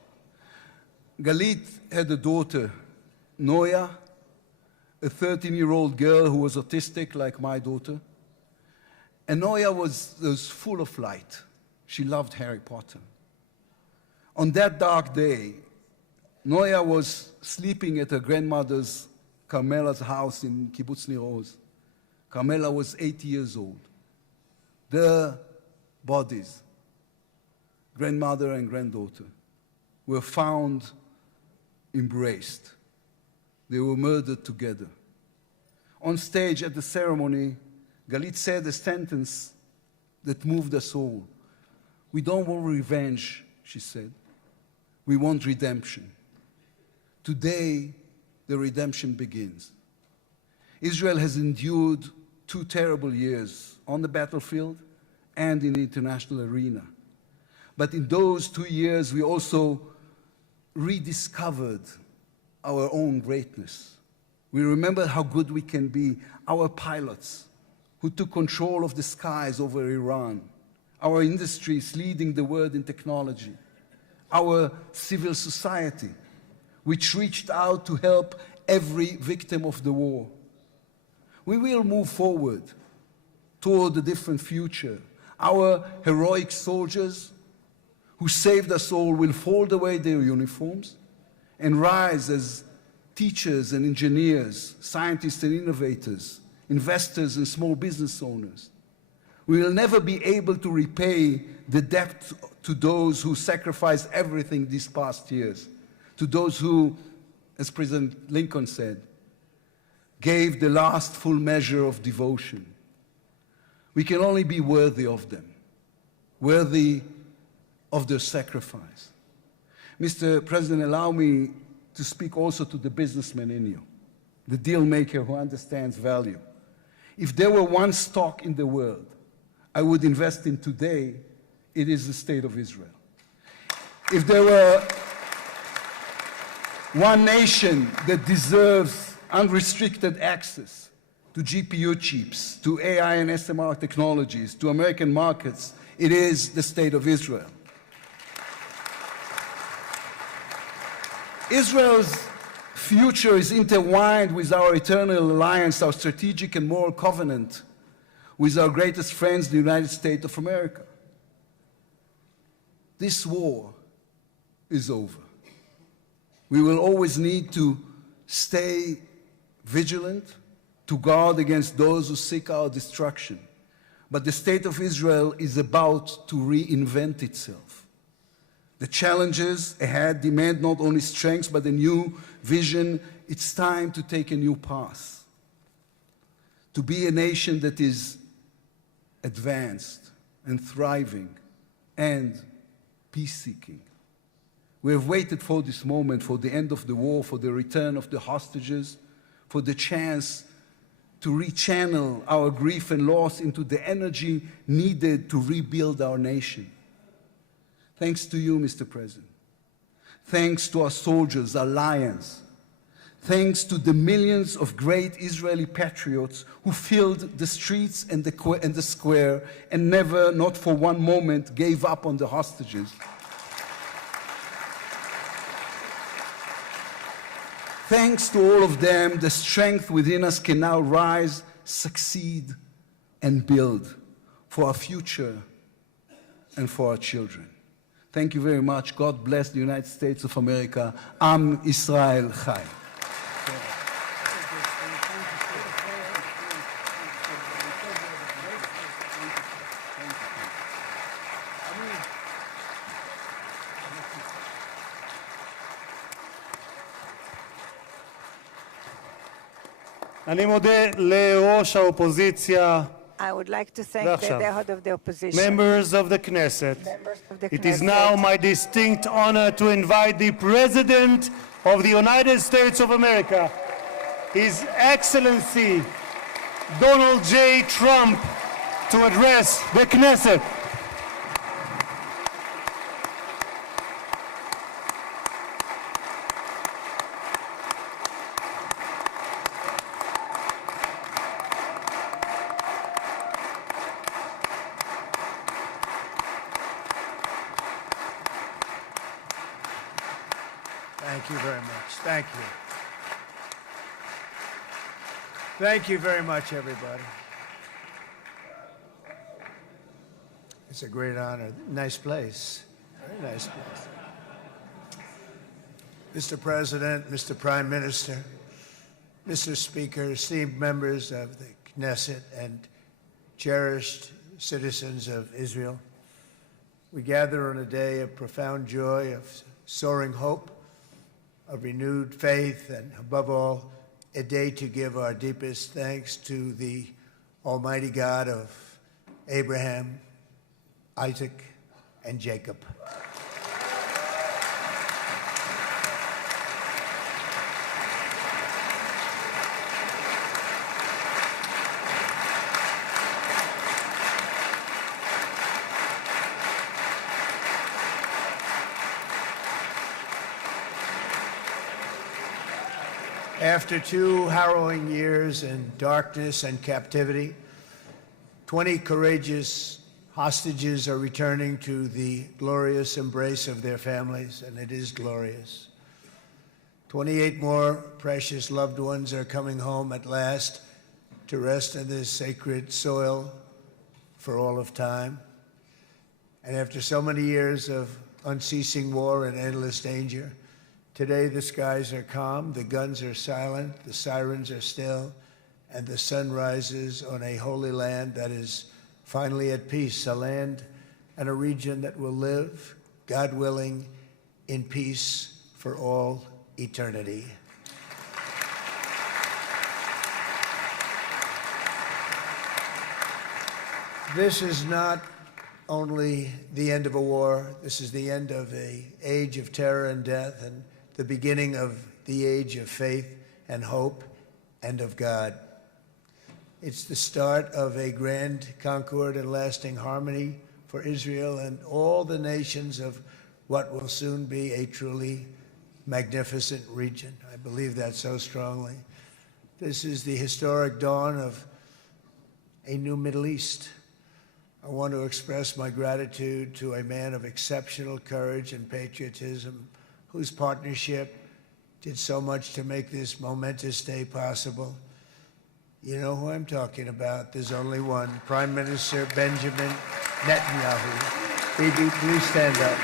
Galit had a daughter, Noya, a 13-year-old girl who was autistic like my daughter. And Noya was full of light. She loved Harry Potter. On that dark day, Noya was sleeping at her grandmother's, Carmela's house in Kibbutz Nir Oz. Carmela was 80 years old. Their bodies, grandmother and granddaughter, were found embraced. They were murdered together. On stage at the ceremony, Galit said a sentence that moved us all. We don't want revenge, she said. We want redemption. Today, the redemption begins. Israel has endured 2 terrible years on the battlefield and in the international arena. But in those 2 years, we also rediscovered our own greatness. We remember how good we can be, our pilots who took control of the skies over Iran, our industries leading the world in technology, our civil society, which reached out to help every victim of the war. We will move forward toward a different future. Our heroic soldiers who saved us all will fold away their uniforms and rise as teachers and engineers, scientists and innovators, investors and small business owners. We will never be able to repay the debt to those who sacrificed everything these past years, to those who, as President Lincoln said, gave the last full measure of devotion. We can only be worthy of them, worthy of their sacrifice. Mr. President, allow me to speak also to the businessman in you, the deal maker who understands value. If there were one stock in the world I would invest in today, it is the State of Israel. If there were one nation that deserves unrestricted access to GPU chips, to AI and SMR technologies, to American markets, it is the State of Israel. Israel's future is intertwined with our eternal alliance, our strategic and moral covenant with our greatest friends, the United States of America. This war is over. We will always need to stay vigilant, to guard against those who seek our destruction. But the state of Israel is about to reinvent itself. The challenges ahead demand not only strength, but a new vision. It's time to take a new path, to be a nation that is advanced and thriving and peace-seeking. We have waited for this moment, for the end of the war, for the return of the hostages, for the chance to rechannel our grief and loss into the energy needed to rebuild our nation. Thanks to you, Mr. President. Thanks to our soldiers, our lions. Thanks to the millions of great Israeli patriots who filled the streets and the square and never, not for one moment, gave up on the hostages. Thanks to all of them, the strength within us can now rise, succeed, and build for our future and for our children. Thank you very much. God bless the United States of America. Am Israel Chai. אני מודה לראש האופוזיציה. I would like to thank the head of the opposition. Members of the Knesset. It is now my distinct honor to invite the President of the United States of America, His Excellency Donald J. Trump, to address the Knesset. Thank you very much. Thank you. Thank you very much, everybody. It's a great honor. Nice place. Very nice place. Mr. President, Mr. Prime Minister, Mr. Speaker, esteemed members of the Knesset, and cherished citizens of Israel, we gather on a day of profound joy, of soaring hope, of renewed faith, and above all, a day to give our deepest thanks to the Almighty God of Abraham, Isaac, and Jacob. After 2 harrowing years in darkness and captivity, 20 courageous hostages are returning to the glorious embrace of their families, and it is glorious. 28 more precious loved ones are coming home at last to rest in this sacred soil for all of time. And after so many years of unceasing war and endless danger, today the skies are calm, the guns are silent, the sirens are still, and the sun rises on a holy land that is finally at peace, a land and a region that will live, God willing, in peace for all eternity. This is not only the end of a war, this is the end of an age of terror and death, and the beginning of the age of faith and hope and of God. It's the start of a grand concord and lasting harmony for Israel and all the nations of what will soon be a truly magnificent region. I believe that so strongly. This is the historic dawn of a new Middle East. I want to express my gratitude to a man of exceptional courage and patriotism, whose partnership did so much to make this momentous day possible. You know who I'm talking about. There's only one, Prime Minister Benjamin Netanyahu. Bibi, please stand up.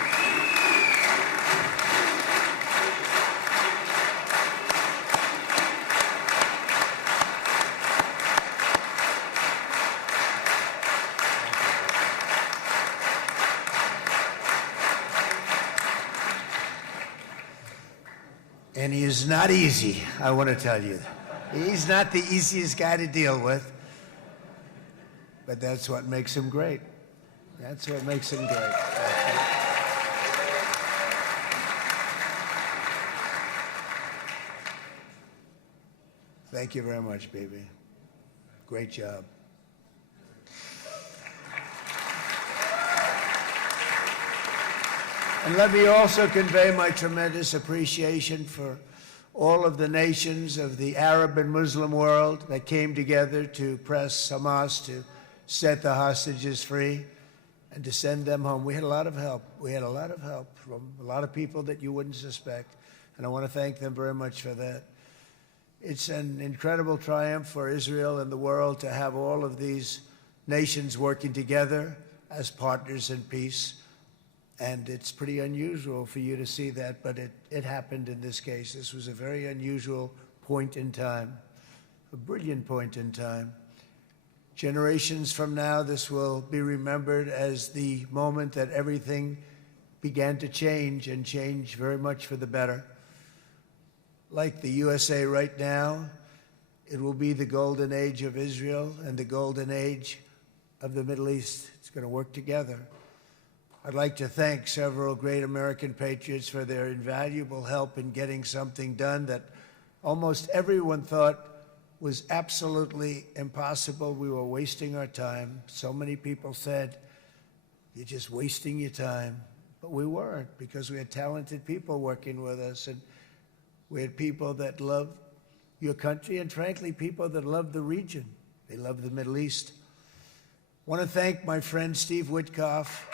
is not easy, I want to tell you. He's not the easiest guy to deal with, but that's what makes him great. That's what makes him great. Thank you very much, baby. Great job. And let me also convey my tremendous appreciation for all of the nations of the Arab and Muslim world that came together to press Hamas to set the hostages free and to send them home. We had a lot of help. We had a lot of help from a lot of people that you wouldn't suspect, and I want to thank them very much for that. It's an incredible triumph for Israel and the world to have all of these nations working together as partners in peace. And it's pretty unusual for you to see that, but it happened in this case. This was a very unusual point in time, a brilliant point in time. Generations from now, this will be remembered as the moment that everything began to change, and change very much for the better. Like the USA right now, it will be the golden age of Israel and the golden age of the Middle East. It's going to work together. I'd like to thank several great American patriots for their invaluable help in getting something done that almost everyone thought was absolutely impossible. We were wasting our time. So many people said, "You're just wasting your time." But we weren't, because we had talented people working with us, and we had people that loved your country, and frankly, people that loved the region. They loved the Middle East. I want to thank my friend Steve Witkoff.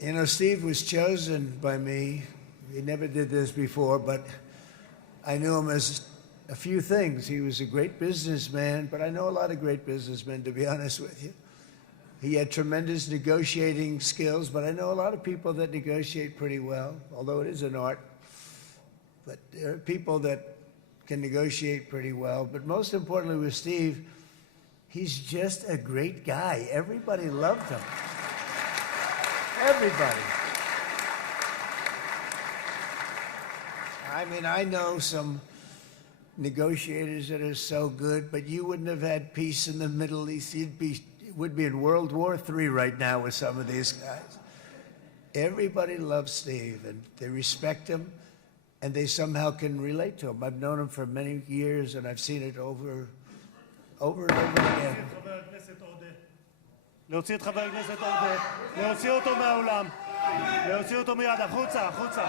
You know, Steve was chosen by me. He never did this before, but I knew him as a few things. He was a great businessman, but I know a lot of great businessmen, to be honest with you. He had tremendous negotiating skills, but I know a lot of people that negotiate pretty well, although it is an art. But there are people that can negotiate pretty well. But most importantly with Steve, he's just a great guy. Everybody loved him. Everybody. I mean, I know some negotiators that are so good, but you wouldn't have had peace in the Middle East. It would be in World War III right now with some of these guys. Everybody loves Steve, and they respect him, and they somehow can relate to him. I've known him for many years, and I've seen it over and over again. להוציא את חבר הכנסת עודה, להוציא אותו מהאולם, להוציא אותו מיד, החוצה, החוצה.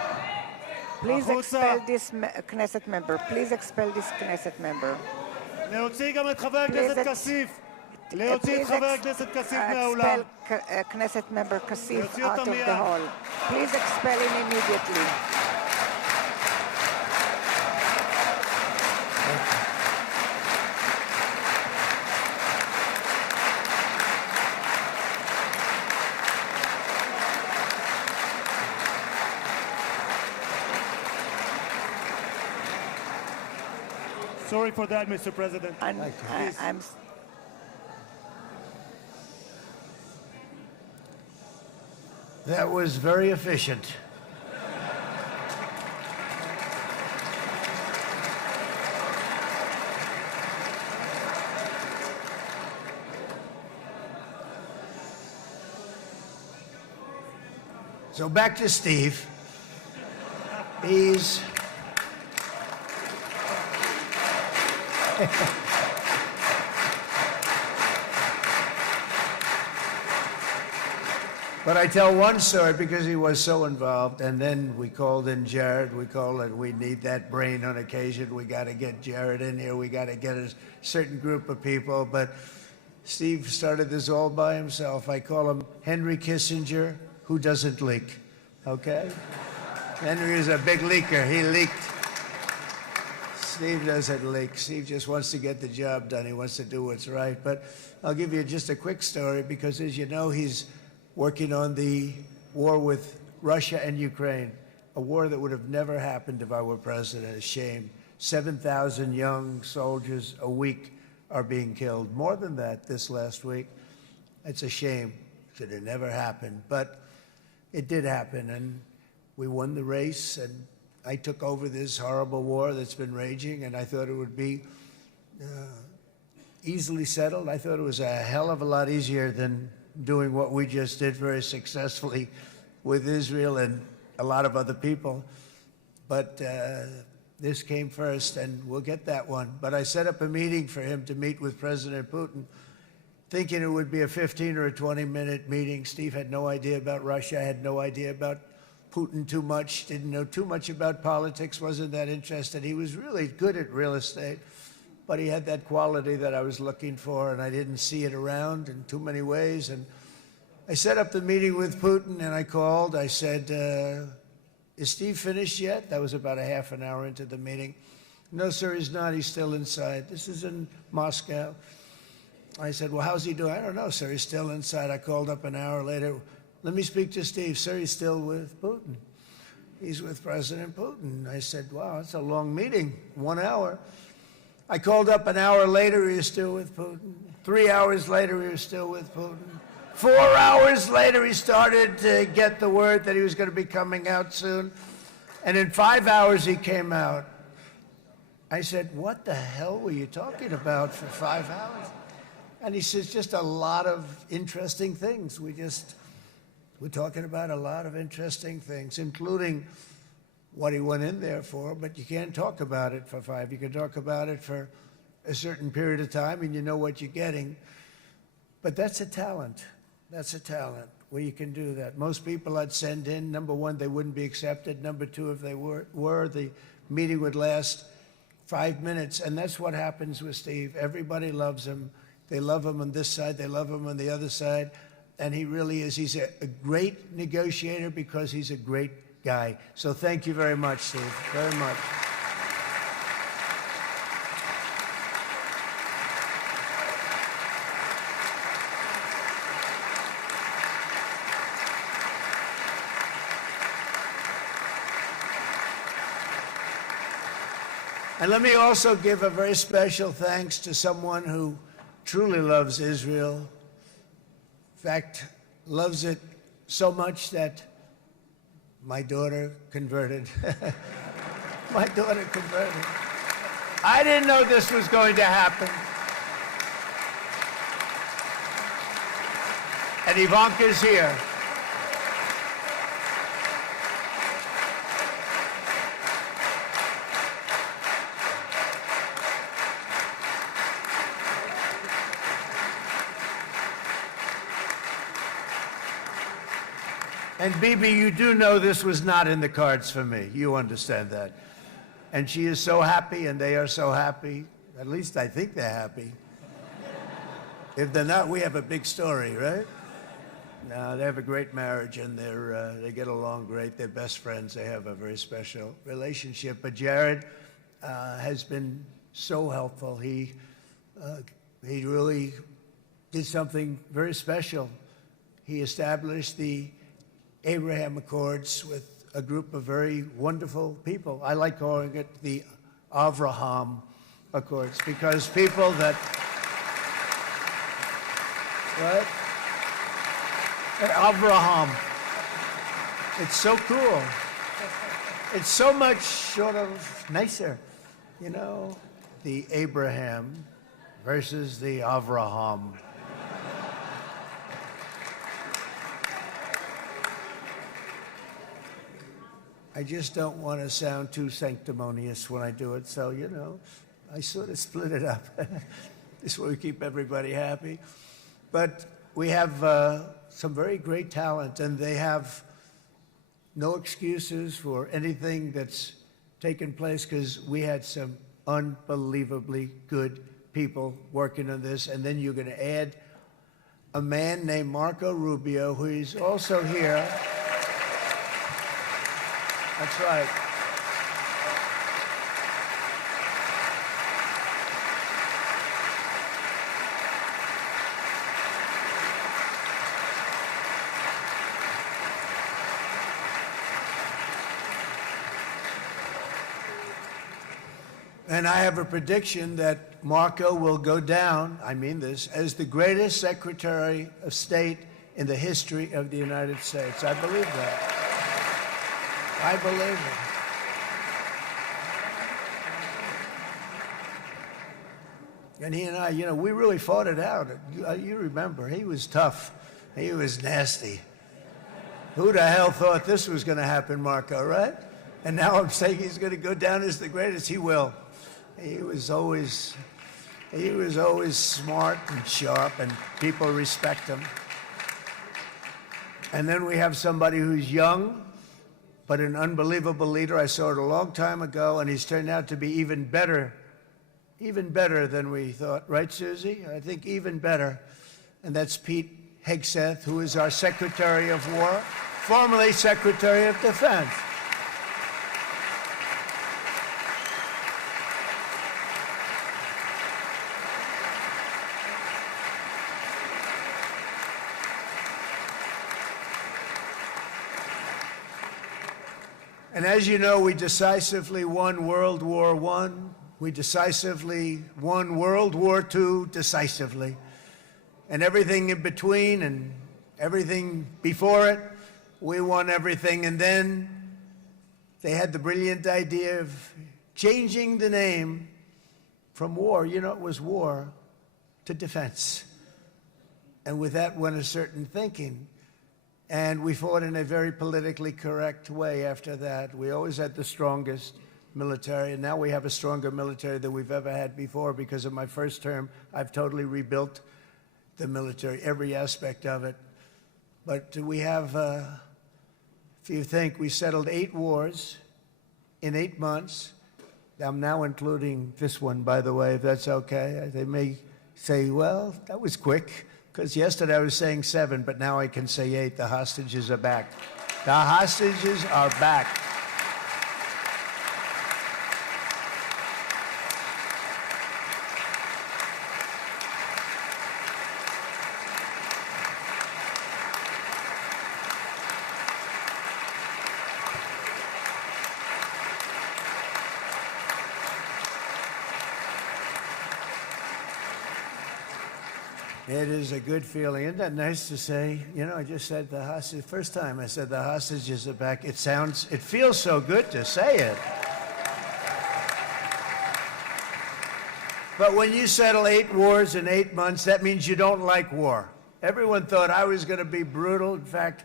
Please expel this Knesset member. Please expel this Knesset member. להוציא גם את חבר הכנסת כסיף. להוציא את חבר הכנסת כסיף מהאולם. Expel Knesset member Kasif out of the hall. Please expel him immediately. Sorry for that, Mr. President. That was very efficient. So back to Steve. He's But I tell one story because he was so involved, and then we called in Jared. We called it, we need that brain on occasion. We got to get Jared in here. We got to get a certain group of people. But Steve started this all by himself. I call him Henry Kissinger, who doesn't leak, okay? Henry is a big leaker. He leaked Steve doesn't leak. Steve just wants to get the job done. He wants to do what's right. But I'll give you just a quick story because, as you know, he's working on the war with Russia and Ukraine, a war that would have never happened if I were president. A shame. 7,000 young soldiers a week are being killed. More than that this last week. It's a shame. It should have never happened. But it did happen, and we won the race, and I took over this horrible war that's been raging, and I thought it would be easily settled. I thought it was a hell of a lot easier than doing what we just did very successfully with Israel and a lot of other people. But this came first, and we'll get that one. But I set up a meeting for him to meet with President Putin, thinking it would be a 15 or a 20-minute meeting. Steve had no idea about Russia, had no idea about Putin too much, didn't know too much about politics, wasn't that interested. He was really good at real estate, but he had that quality that I was looking for, and I didn't see it around in too many ways. And I set up the meeting with Putin, and I called. I said, is Steve finished yet? That was about a half an hour into the meeting. No, sir, he's not. He's still inside. This is in Moscow. I said, well, how's he doing? I don't know, sir. He's still inside. I called up an hour later. Let me speak to Steve. Sir, he's still with Putin. He's with President Putin. I said, wow, that's a long meeting, 1 hour. I called up an hour later. He was still with Putin. 3 hours later, he was still with Putin. 4 hours later, he started to get the word that he was going to be coming out soon. And in 5 hours, he came out. I said, what the hell were you talking about for 5 hours? And he says, just a lot of interesting things. We're talking about a lot of interesting things, including what he went in there for, but you can't talk about it for 5. You can talk about it for a certain period of time, and you know what you're getting. But that's a talent. That's a talent where you can do that. Most people I'd send in, number one, they wouldn't be accepted. Number two, if they were, the meeting would last 5 minutes. And that's what happens with Steve. Everybody loves him. They love him on this side. They love him on the other side. And he really is. He's a great negotiator because he's a great guy. So thank you very much, Steve, very much. And let me also give a very special thanks to someone who truly loves Israel. In fact, loves it so much that my daughter converted. My daughter converted. I didn't know this was going to happen. And Ivanka's here. And Bibi, you do know this was not in the cards for me. You understand that. And she is so happy, and they are so happy. At least I think they're happy. If they're not, we have a big story, right? No, they have a great marriage, and they get along great. They're best friends. They have a very special relationship. But Jared has been so helpful. He really did something very special. He established the Abraham Accords with a group of very wonderful people. I like calling it the Avraham Accords because people that, what? Avraham. It's so cool. It's so much sort of nicer, you know, the Abraham versus the Avraham. I just don't want to sound too sanctimonious when I do it, so, you know, I sort of split it up. This way we keep everybody happy. But we have some very great talent, and they have no excuses for anything that's taken place because we had some unbelievably good people working on this. And then you're going to add a man named Marco Rubio, who is also here. That's right. And I have a prediction that Marco will go down, I mean this, as the greatest Secretary of State in the history of the United States. I believe that. I believe it. And he and I, you know, we really fought it out. You remember, he was tough. He was nasty. Who the hell thought this was going to happen, Marco, right? And now I'm saying he's going to go down as the greatest. He will. He was always smart and sharp, and people respect him. And then we have somebody who's young, but an unbelievable leader. I saw it a long time ago, and he's turned out to be even better than we thought. Right, Susie? I think even better. And that's Pete Hegseth, who is our Secretary of War, formerly Secretary of Defense. And as you know, we decisively won World War I. We decisively won World War II decisively. And everything in between and everything before it, we won everything. And then they had the brilliant idea of changing the name from war, you know, it was war, to defense. And with that went a certain thinking. And we fought in a very politically correct way after that. We always had the strongest military, and now we have a stronger military than we've ever had before. Because of my first term, I've totally rebuilt the military, every aspect of it. But we have, if you think, we settled 8 wars in 8 months. I'm now including this one, by the way, if that's okay. They may say, well, that was quick. Because yesterday I was saying 7, but now I can say 8. The hostages are back. The hostages are back. It is a good feeling. Isn't that nice to say? You know, I just said the hostage. First time I said the hostages are back. It feels so good to say it. But when you settle 8 wars in 8 months, that means you don't like war. Everyone thought I was going to be brutal. In fact,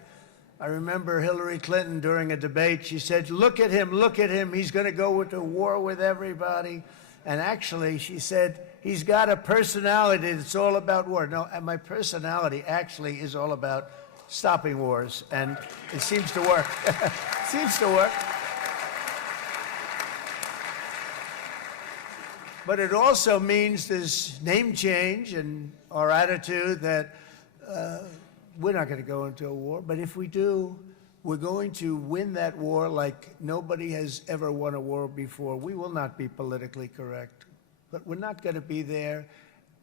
I remember Hillary Clinton during a debate, she said, look at him. He's going to go to war with everybody. And actually, she said, he's got a personality that's all about war. No, and my personality actually is all about stopping wars. And it seems to work. It seems to work. But it also means this name change in our attitude that we're not going to go into a war. But if we do, we're going to win that war like nobody has ever won a war before. We will not be politically correct, but we're not going to be there.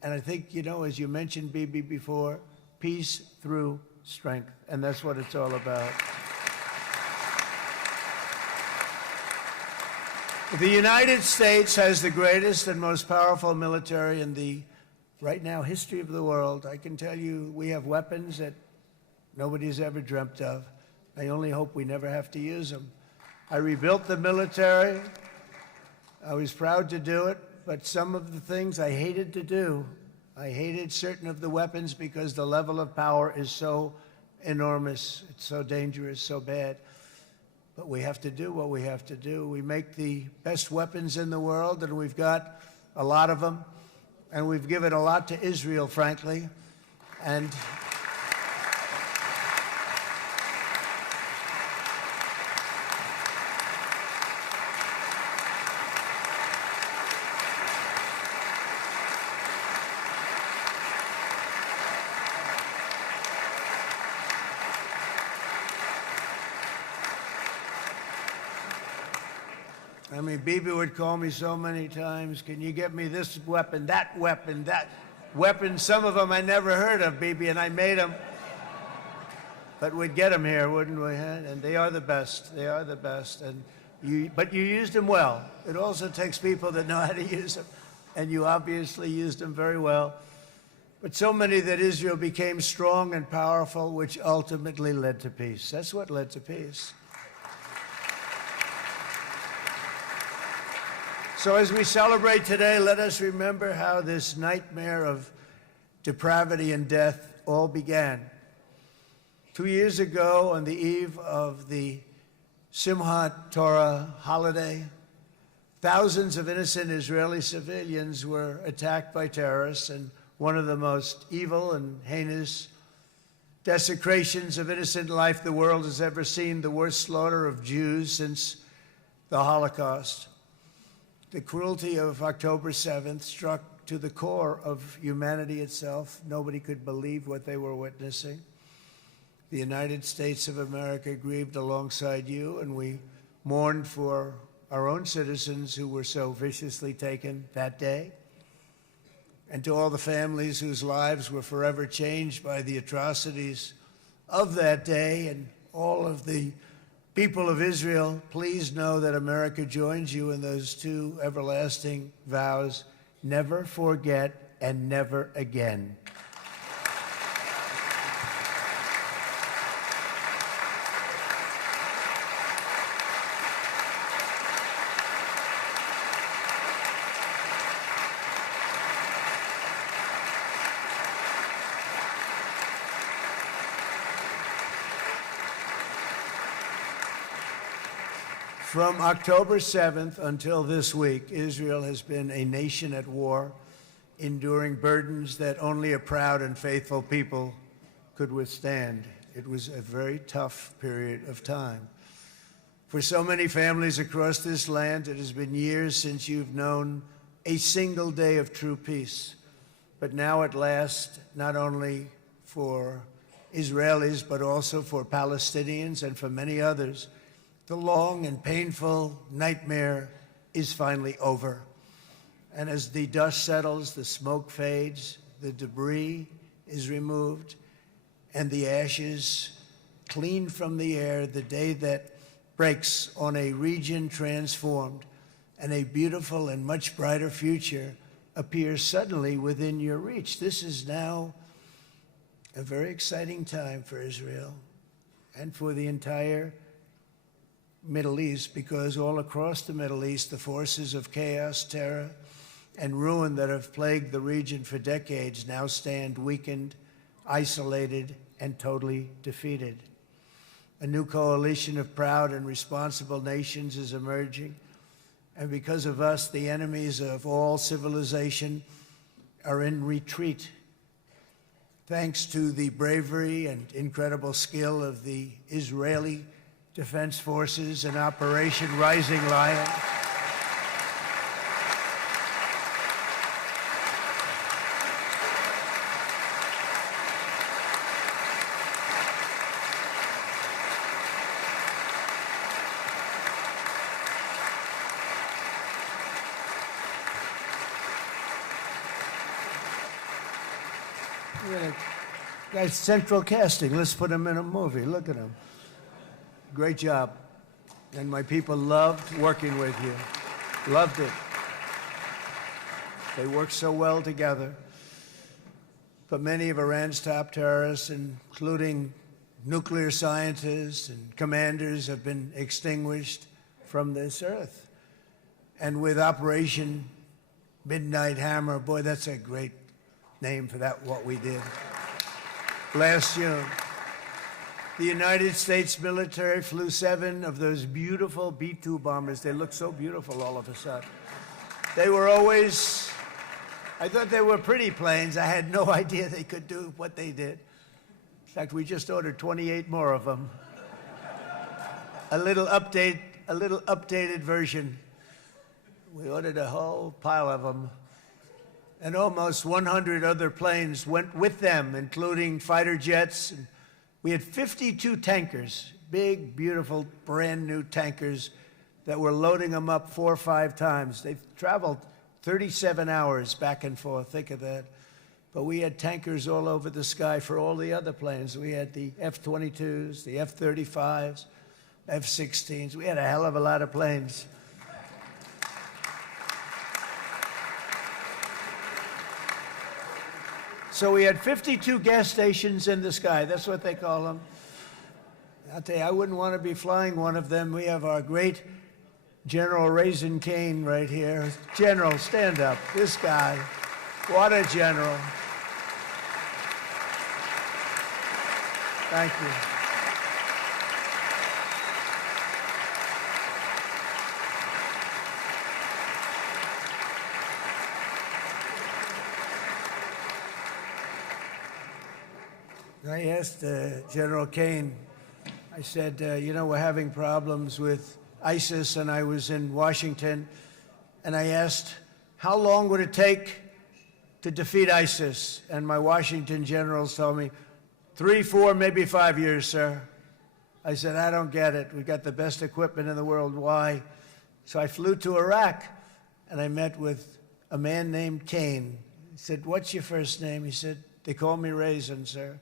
And I think, you know, as you mentioned, Bibi, before, peace through strength. And that's what it's all about. The United States has the greatest and most powerful military in the, right now, history of the world. I can tell you we have weapons that nobody's ever dreamt of. I only hope we never have to use them. I rebuilt the military. I was proud to do it, but some of the things I hated to do. I hated certain of the weapons because the level of power is so enormous. It's so dangerous, so bad. But we have to do what we have to do. We make the best weapons in the world, and we've got a lot of them. And we've given a lot to Israel, frankly. And I mean, Bibi would call me so many times, can you get me this weapon, that weapon, that weapon? Some of them I never heard of, Bibi, and I made them. But we'd get them here, wouldn't we? And they are the best. They are the best. And But you used them well. It also takes people that know how to use them, and you obviously used them very well. But so many that Israel became strong and powerful, which ultimately led to peace. That's what led to peace. So as we celebrate today, let us remember how this nightmare of depravity and death all began. 2 years ago, on the eve of the Simchat Torah holiday, thousands of innocent Israeli civilians were attacked by terrorists, and one of the most evil and heinous desecrations of innocent life the world has ever seen, the worst slaughter of Jews since the Holocaust. The cruelty of October 7th struck to the core of humanity itself. Nobody could believe what they were witnessing. The United States of America grieved alongside you, and we mourned for our own citizens who were so viciously taken that day. And to all the families whose lives were forever changed by the atrocities of that day, and all of the people of Israel, please know that America joins you in those two everlasting vows: never forget and never again. From October 7th until this week, Israel has been a nation at war, enduring burdens that only a proud and faithful people could withstand. It was a very tough period of time. For so many families across this land, it has been years since you've known a single day of true peace. But now at last, not only for Israelis, but also for Palestinians and for many others, the long and painful nightmare is finally over. And as the dust settles, the smoke fades, the debris is removed, and the ashes cleaned from the air, the day that breaks on a region transformed, and a beautiful and much brighter future appears suddenly within your reach. This is now a very exciting time for Israel and for the entire Middle East, because all across the Middle East, the forces of chaos, terror, and ruin that have plagued the region for decades now stand weakened, isolated, and totally defeated. A new coalition of proud and responsible nations is emerging, and because of us, the enemies of all civilization are in retreat. Thanks to the bravery and incredible skill of the Israeli Defense Forces and Operation Rising Lion, Guy's central casting. Let's put him in a movie. Look at him. Great job. And my people loved working with you. Loved it. They worked so well together. But many of Iran's top terrorists, including nuclear scientists and commanders, have been extinguished from this earth. And with Operation Midnight Hammer, boy, that's a great name for that, what we did. Last June, the United States military flew 7 of those beautiful B-2 bombers. They look so beautiful all of a sudden. They were always, I thought they were pretty planes. I had no idea they could do what they did. In fact, we just ordered 28 more of them. A little updated version. We ordered a whole pile of them. And almost 100 other planes went with them, including fighter jets. And we had 52 tankers, big, beautiful, brand new tankers that were loading them up 4 or 5 times. They've traveled 37 hours back and forth, think of that. But we had tankers all over the sky for all the other planes. We had the F-22s, the F-35s, F-16s. We had a hell of a lot of planes. So we had 52 gas stations in the sky. That's what they call them. I'll tell you, I wouldn't want to be flying one of them. We have our great General Raisin Cain right here. General, stand up. This guy. What a general. Thank you. I asked General Cain, I said, you know, we're having problems with ISIS, and I was in Washington, and I asked, how long would it take to defeat ISIS? And my Washington generals told me, 3, 4, maybe 5 years, sir. I said, I don't get it. We got the best equipment in the world. Why? So I flew to Iraq, and I met with a man named Cain. He said, what's your first name? He said, they call me Raisin, sir.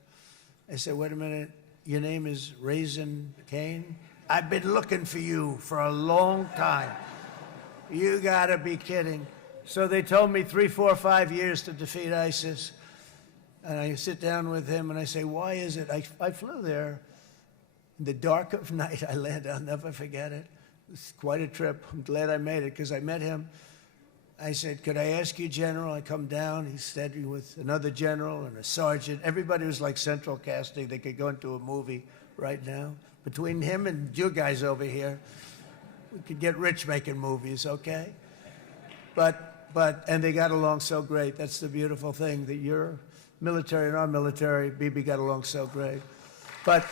I said, wait a minute, your name is Raisin Cain? I've been looking for you for a long time. You gotta be kidding. So they told me 3, 4, 5 years to defeat ISIS. And I sit down with him and I say, why is it? I flew there in the dark of night. I landed, I'll never forget it. It was quite a trip. I'm glad I made it because I met him. I said, could I ask you, General? I come down. He's standing with another general and a sergeant. Everybody was like central casting. They could go into a movie right now. Between him and you guys over here, we could get rich making movies, okay? And they got along so great. That's the beautiful thing, that your military and our military, Bibi, got along so great. But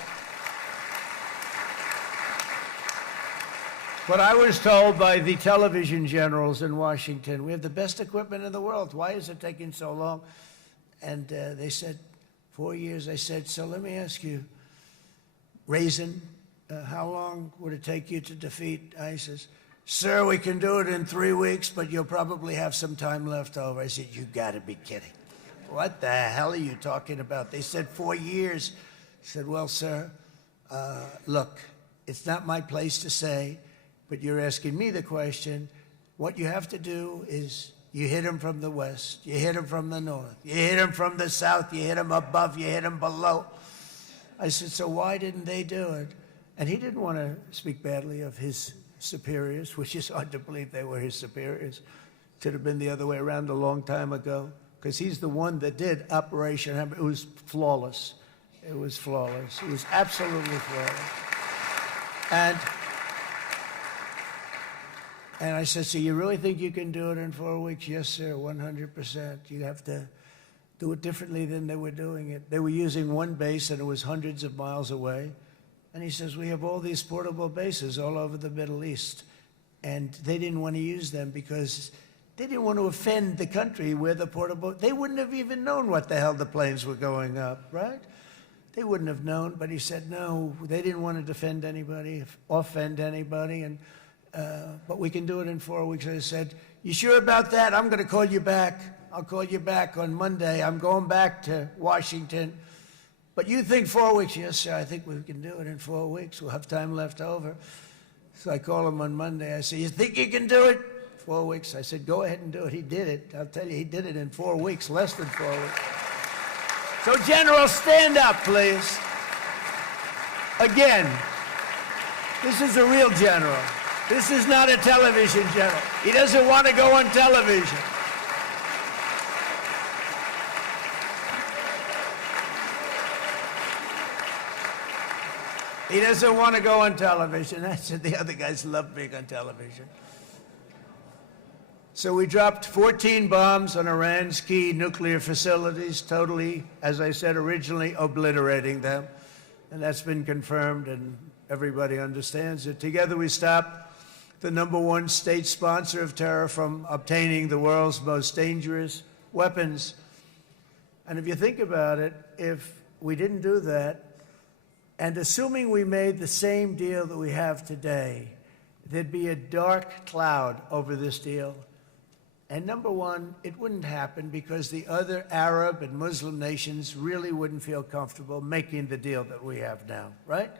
I was told by the television generals in Washington, we have the best equipment in the world. Why is it taking so long? And they said, 4 years. I said, so let me ask you, Raisin, how long would it take you to defeat ISIS? Sir, we can do it in 3 weeks, but you'll probably have some time left over. I said, you gotta be kidding. What the hell are you talking about? They said 4 years. I said, well, sir, look, it's not my place to say, but you're asking me the question. What you have to do is you hit him from the west, you hit him from the north, you hit him from the south, you hit him above, you hit him below. I said, so why didn't they do it? And he didn't want to speak badly of his superiors, which is hard to believe they were his superiors. It should have been the other way around a long time ago, because he's the one that did Operation Hammer. It was flawless. It was flawless. It was absolutely flawless. And I said, so you really think you can do it in 4 weeks? Yes, sir, 100%. You have to do it differently than they were doing it. They were using one base, and it was hundreds of miles away. And he says, we have all these portable bases all over the Middle East. And they didn't want to use them because they didn't want to offend the country where the portable, they wouldn't have even known what the hell the planes were going up, right? They wouldn't have known, but he said, no, they didn't want to defend anybody, offend anybody, but we can do it in 4 weeks. I said, you sure about that? I'm going to call you back. I'll call you back on Monday. I'm going back to Washington. But you think 4 weeks? Yes, sir, I think we can do it in 4 weeks. We'll have time left over. So I call him on Monday. I say, you think you can do it? 4 weeks. I said, go ahead and do it. He did it. I'll tell you, he did it in 4 weeks, less than 4 weeks. So, General, stand up, please. Again, this is a real general. This is not a television general. He doesn't want to go on television. He doesn't want to go on television. I said the other guys love being on television. So we dropped 14 bombs on Iran's key nuclear facilities, totally, as I said originally, obliterating them. And that's been confirmed, and everybody understands it. Together we stopped the #1 state sponsor of terror from obtaining the world's most dangerous weapons. And if you think about it, if we didn't do that, and assuming we made the same deal that we have today, there'd be a dark cloud over this deal. And #1, it wouldn't happen because the other Arab and Muslim nations really wouldn't feel comfortable making the deal that we have now, right?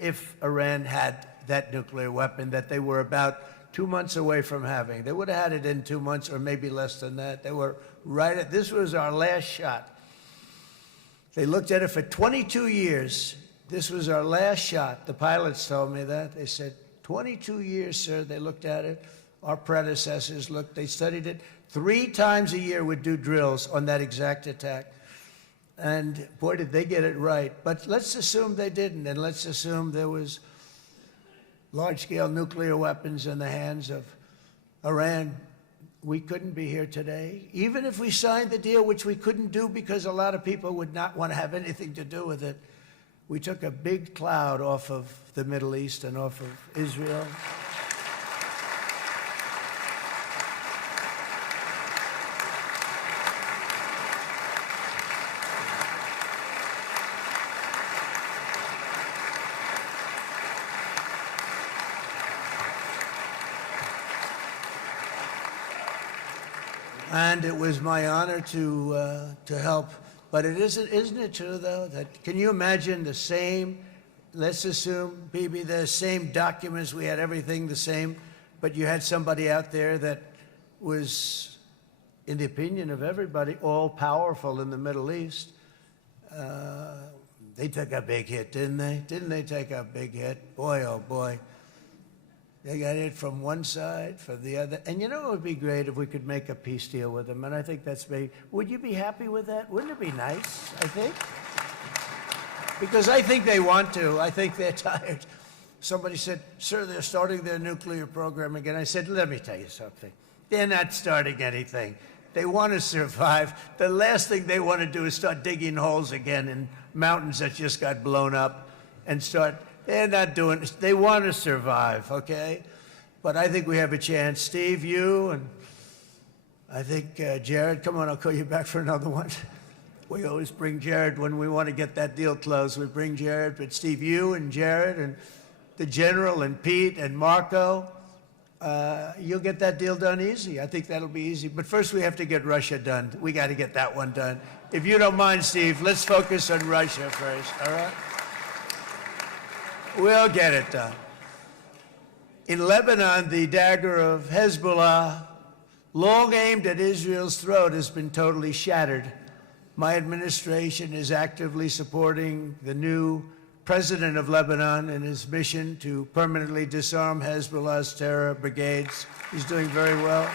if Iran had that nuclear weapon that they were about 2 months away from having. They would have had it in 2 months or maybe less than that. They were right at, this was our last shot. They looked at it for 22 years. This was our last shot. The pilots told me that. They said, 22 years, sir. They looked at it. Our predecessors looked, they studied it. 3 times a year would do drills on that exact attack. And boy, did they get it right. But let's assume they didn't, and let's assume there was large-scale nuclear weapons in the hands of Iran. We couldn't be here today. Even if we signed the deal, which we couldn't do because a lot of people would not want to have anything to do with it, we took a big cloud off of the Middle East and off of Israel. And it was my honor to help. But isn't it true, though, that can you imagine the same, let's assume, Bibi, the same documents, we had everything the same, but you had somebody out there that was, in the opinion of everybody, all-powerful in the Middle East. They took a big hit, didn't they? Didn't they take a big hit? Boy, oh boy. They got it from one side, from the other. And you know it would be great if we could make a peace deal with them, and I think that's maybe, would you be happy with that? Wouldn't it be nice, I think? Because I think they want to. I think they're tired. Somebody said, sir, they're starting their nuclear program again. I said, let me tell you something. They're not starting anything. They want to survive. The last thing they want to do is start digging holes again in mountains that just got blown up and start. They're not doing it. They want to survive, okay? But I think we have a chance. Steve, you, and I think Jared, come on, I'll call you back for another one. We always bring Jared when we want to get that deal closed. We bring Jared, but Steve, you and Jared and the General and Pete and Marco, you'll get that deal done easy. I think that'll be easy. But first we have to get Russia done. We got to get that one done. If you don't mind, Steve, let's focus on Russia first, all right? We'll get it done. In Lebanon, the dagger of Hezbollah, long aimed at Israel's throat, has been totally shattered. My administration is actively supporting the new president of Lebanon in his mission to permanently disarm Hezbollah's terror brigades. He's doing very well.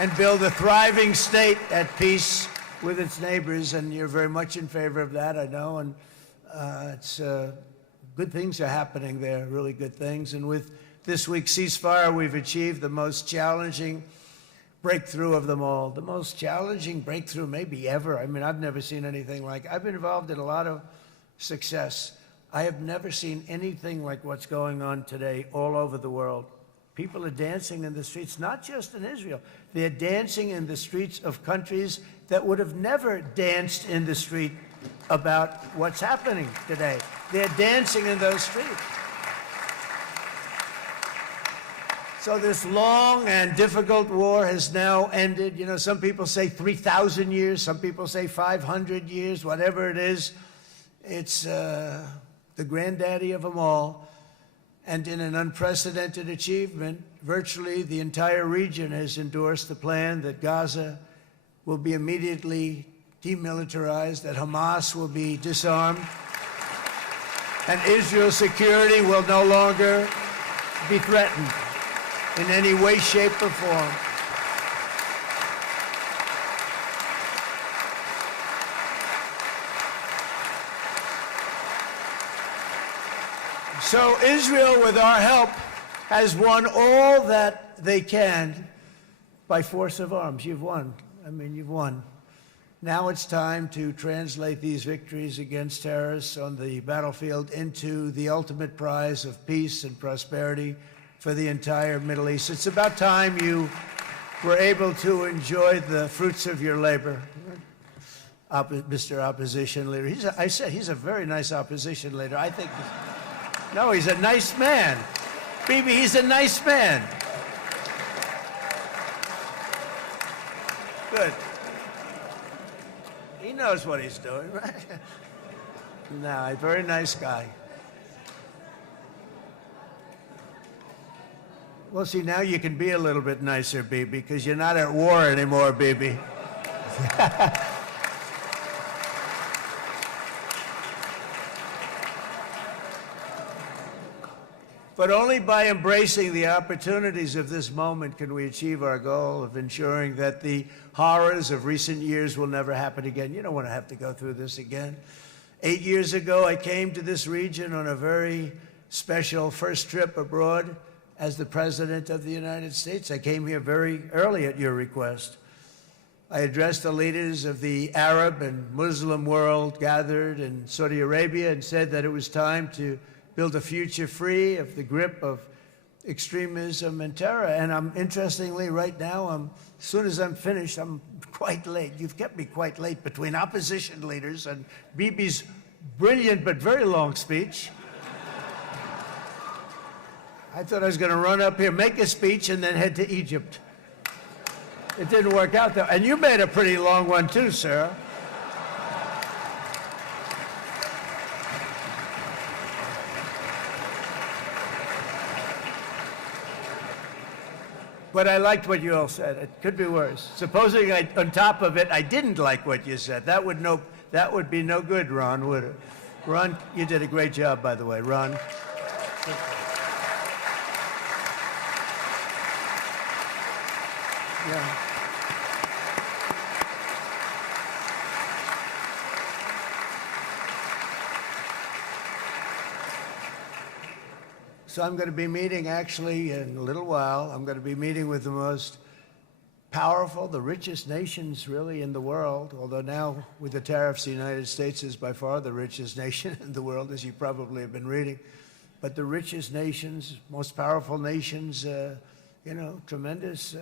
And build a thriving state at peace with its neighbors, and you're very much in favor of that, I know, and it's good things are happening there, really good things. And with this week's ceasefire, we've achieved the most challenging breakthrough of them all, the most challenging breakthrough maybe ever. I mean, I've never seen anything like it. I've been involved in a lot of success. I have never seen anything like what's going on today all over the world. People are dancing in the streets, not just in Israel. They're dancing in the streets of countries that would have never danced in the street about what's happening today. They're dancing in those streets. So this long and difficult war has now ended. You know, some people say 3,000 years, some people say 500 years, whatever it is. It's the granddaddy of them all. And in an unprecedented achievement, virtually the entire region has endorsed the plan that Gaza will be immediately demilitarized, that Hamas will be disarmed, and Israel's security will no longer be threatened in any way, shape, or form. So Israel, with our help, has won all that they can by force of arms. You've won. I mean, you've won. Now it's time to translate these victories against terrorists on the battlefield into the ultimate prize of peace and prosperity for the entire Middle East. It's about time you were able to enjoy the fruits of your labor. Mr. Opposition Leader. I said he's a very nice opposition leader. I think, no, he's a nice man. Bibi, he's a nice man. Good. He knows what he's doing, right? No, a very nice guy. Well, see, now you can be a little bit nicer, Bibi, because you're not at war anymore, Bibi. But only by embracing the opportunities of this moment can we achieve our goal of ensuring that the horrors of recent years will never happen again. You don't want to have to go through this again. 8 years ago, I came to this region on a very special first trip abroad as the President of the United States. I came here very early at your request. I addressed the leaders of the Arab and Muslim world gathered in Saudi Arabia and said that it was time to build a future free of the grip of extremism and terror. And interestingly, right now, as soon as I'm finished, I'm quite late. You've kept me quite late between opposition leaders and Bibi's brilliant but very long speech. I thought I was going to run up here, make a speech, and then head to Egypt. It didn't work out, though. And you made a pretty long one, too, sir. But I liked what you all said. It could be worse. Supposing on top of it, I didn't like what you said. That would be no good, Ron, would it? Ron, you did a great job, by the way, Ron. Yeah. So I'm going to be meeting, actually, in a little while, I'm going to be meeting with the most powerful, the richest nations, really, in the world, although now, with the tariffs, the United States is by far the richest nation in the world, as you probably have been reading. But the richest nations, most powerful nations, you know, tremendous,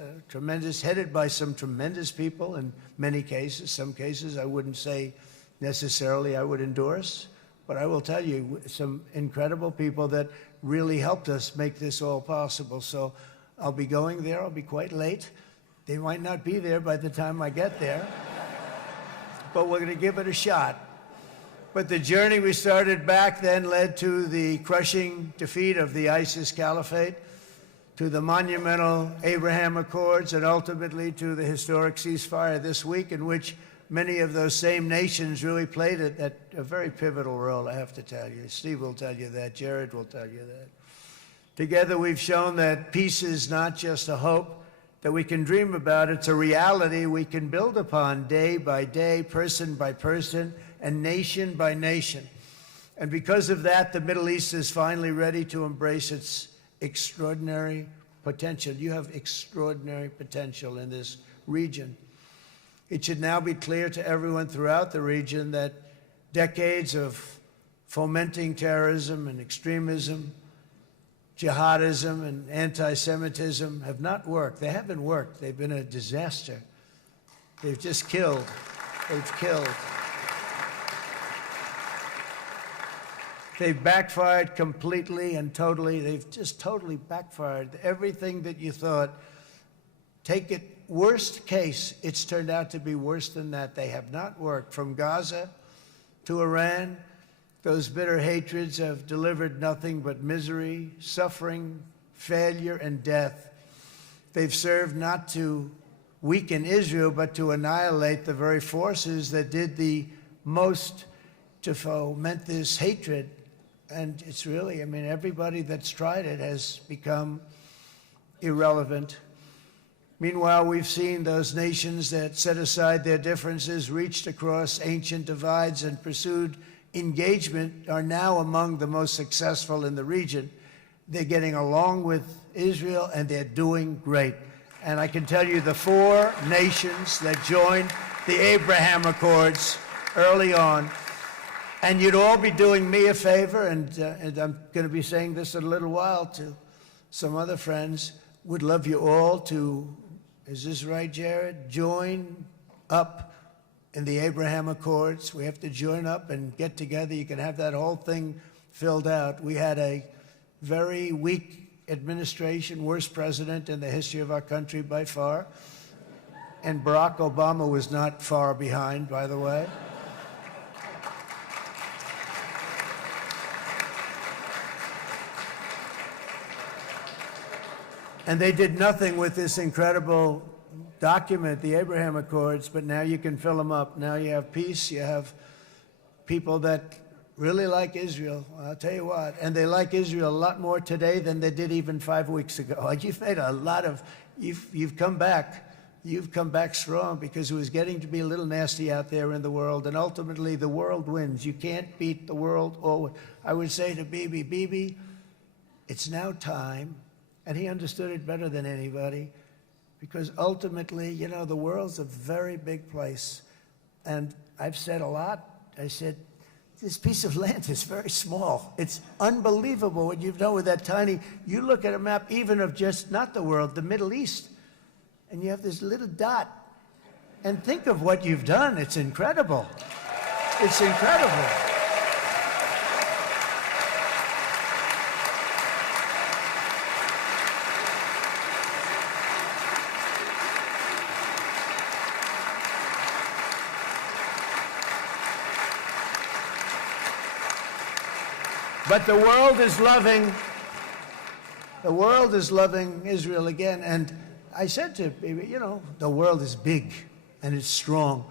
headed by some tremendous people in many cases. Some cases I wouldn't say necessarily I would endorse, but I will tell you some incredible people that really helped us make this all possible. So I'll be going there. I'll be quite late. They might not be there by the time I get there, but we're going to give it a shot. But the journey we started back then led to the crushing defeat of the ISIS caliphate, to the monumental Abraham Accords, and ultimately to the historic ceasefire this week, in which many of those same nations really played a very pivotal role, I have to tell you. Steve will tell you that. Jared will tell you that. Together, we've shown that peace is not just a hope that we can dream about. It's a reality we can build upon day by day, person by person, and nation by nation. And because of that, the Middle East is finally ready to embrace its extraordinary potential. You have extraordinary potential in this region. It should now be clear to everyone throughout the region that decades of fomenting terrorism and extremism, jihadism and anti-Semitism have not worked. They haven't worked. They've been a disaster. They've just killed. They've killed. They've backfired completely and totally. They've just totally backfired. Everything that you thought, take it worst case, it's turned out to be worse than that. They have not worked. From Gaza to Iran, those bitter hatreds have delivered nothing but misery, suffering, failure, and death. They've served not to weaken Israel, but to annihilate the very forces that did the most to foment this hatred. And it's really, I mean, everybody that's tried it has become irrelevant. Meanwhile, we've seen those nations that set aside their differences, reached across ancient divides, and pursued engagement are now among the most successful in the region. They're getting along with Israel, and they're doing great. And I can tell you the 4 nations that joined the Abraham Accords early on, and you'd all be doing me a favor, and I'm going to be saying this in a little while to some other friends, would love you all to, is this right, Jared? Join up in the Abraham Accords. We have to join up and get together. You can have that whole thing filled out. We had a very weak administration, worst president in the history of our country by far. And Barack Obama was not far behind, by the way. And they did nothing with this incredible document, the Abraham Accords, but now you can fill them up. Now you have peace, you have people that really like Israel, I'll tell you what, and they like Israel a lot more today than they did even 5 weeks ago. You've made a lot of, you've come back strong, because it was getting to be a little nasty out there in the world, and ultimately the world wins. You can't beat the world. Or I would say to Bibi, it's now time, and he understood it better than anybody, because ultimately, you know, the world's a very big place. And I've said a lot. I said, this piece of land is very small. It's unbelievable what you've done with that tiny, you look at a map even of just, not the world, the Middle East, and you have this little dot. And think of what you've done. It's incredible. It's incredible. But the world is loving Israel again. And I said to Bibi, you know, the world is big and it's strong.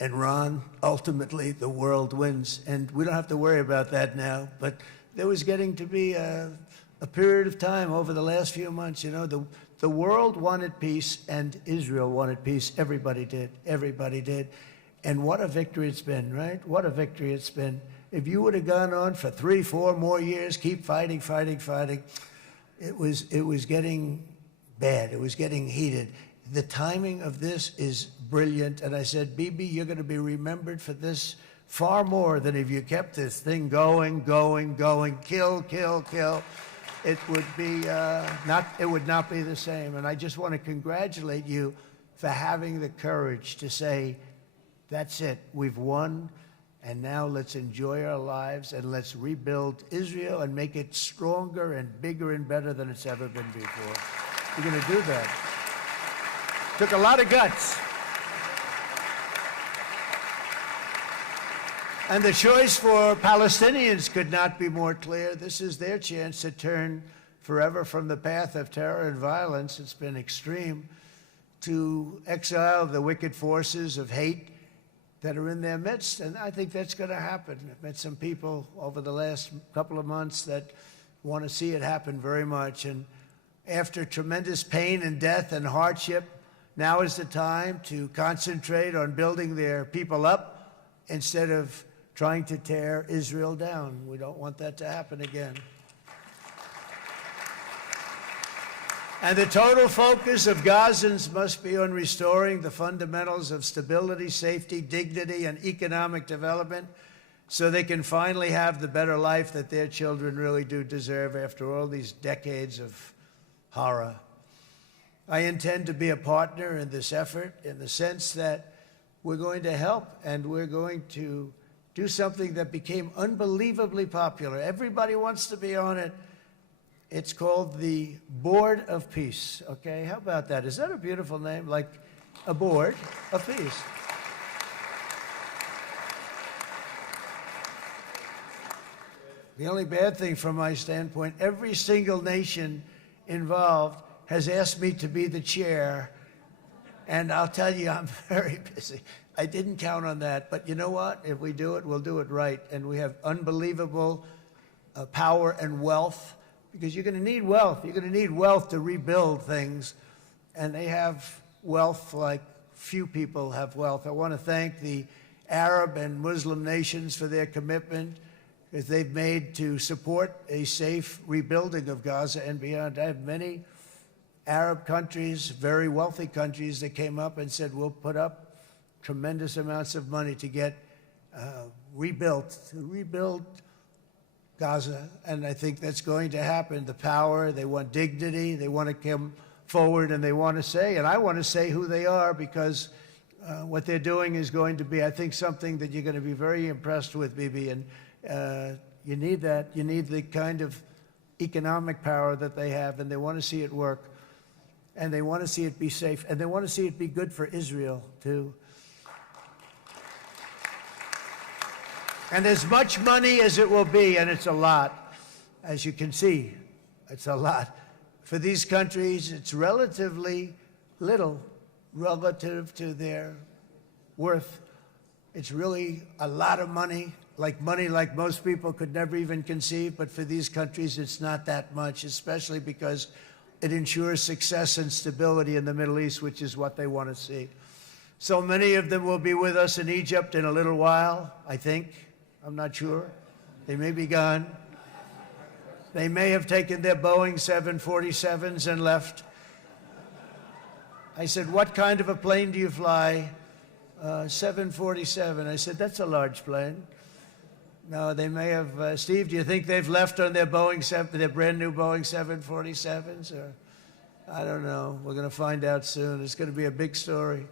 And Ron, ultimately, the world wins. And we don't have to worry about that now. But there was getting to be a period of time over the last few months, you know, the world wanted peace and Israel wanted peace. Everybody did. Everybody did. And what a victory it's been, right? What a victory it's been. If you would have gone on for 3, 4 more years, keep fighting, it was getting bad. It was getting heated. The timing of this is brilliant. And I said, Bibi, you're going to be remembered for this far more than if you kept this thing going, kill. It would be it would not be the same. And I just want to congratulate you for having the courage to say, that's it, we've won. And now let's enjoy our lives and let's rebuild Israel and make it stronger and bigger and better than it's ever been before. We're going to do that. Took a lot of guts. And the choice for Palestinians could not be more clear. This is their chance to turn forever from the path of terror and violence. It's been extreme, to exile the wicked forces of hate that are in their midst, and I think that's going to happen. I've met some people over the last couple of months that want to see it happen very much, and after tremendous pain and death and hardship, now is the time to concentrate on building their people up instead of trying to tear Israel down. We don't want that to happen again. And the total focus of Gazans must be on restoring the fundamentals of stability, safety, dignity, and economic development so they can finally have the better life that their children really do deserve after all these decades of horror. I intend to be a partner in this effort in the sense that we're going to help and we're going to do something that became unbelievably popular. Everybody wants to be on it. It's called the Board of Peace, okay? How about that? Is that a beautiful name? Like a board of peace. The only bad thing from my standpoint, every single nation involved has asked me to be the chair, and I'll tell you, I'm very busy. I didn't count on that, but you know what? If we do it, we'll do it right, and we have unbelievable power and wealth. Because you're going to need wealth. You're going to need wealth to rebuild things. And they have wealth like few people have wealth. I want to thank the Arab and Muslim nations for their commitment that they've made to support a safe rebuilding of Gaza and beyond. I have many Arab countries, very wealthy countries, that came up and said, we'll put up tremendous amounts of money to get rebuild Gaza, and I think that's going to happen. The power, they want dignity, they want to come forward, and they want to say, and I want to say who they are, because what they're doing is going to be, I think, something that you're going to be very impressed with, Bibi, and you need that. You need the kind of economic power that they have, and they want to see it work, and they want to see it be safe, and they want to see it be good for Israel, too. And as much money as it will be, and it's a lot, as you can see, it's a lot, For these countries, it's relatively little relative to their worth. It's really a lot of money like most people could never even conceive, but for these countries, it's not that much, especially because it ensures success and stability in the Middle East, which is what they want to see. So many of them will be with us in Egypt in a little while, I think. I'm not sure. They may be gone. They may have taken their Boeing 747s and left. I said, what kind of a plane do you fly? 747. I said, that's a large plane. No, they may have. Steve, do you think they've left on their their brand new Boeing 747s? Or I don't know. We're going to find out soon. It's going to be a big story.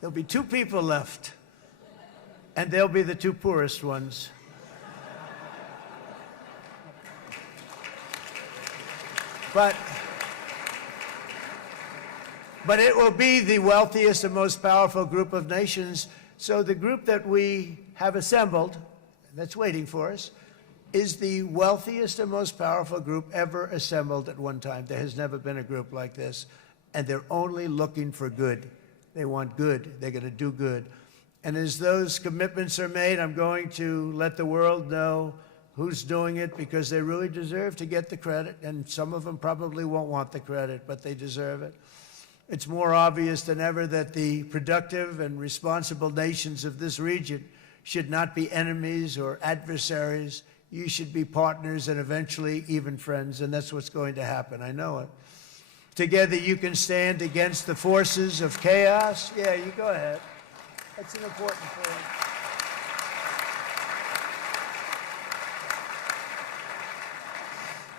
There'll be 2 people left, and they'll be the 2 poorest ones. But it will be the wealthiest and most powerful group of nations. So the group that we have assembled, that's waiting for us, is the wealthiest and most powerful group ever assembled at one time. There has never been a group like this. And they're only looking for good. They want good. They're going to do good. And as those commitments are made, I'm going to let the world know who's doing it, because they really deserve to get the credit. And some of them probably won't want the credit, but they deserve it. It's more obvious than ever that the productive and responsible nations of this region should not be enemies or adversaries. You should be partners and eventually even friends, and that's what's going to happen. I know it. Together you can stand against the forces of chaos. Yeah, you go ahead. That's an important point.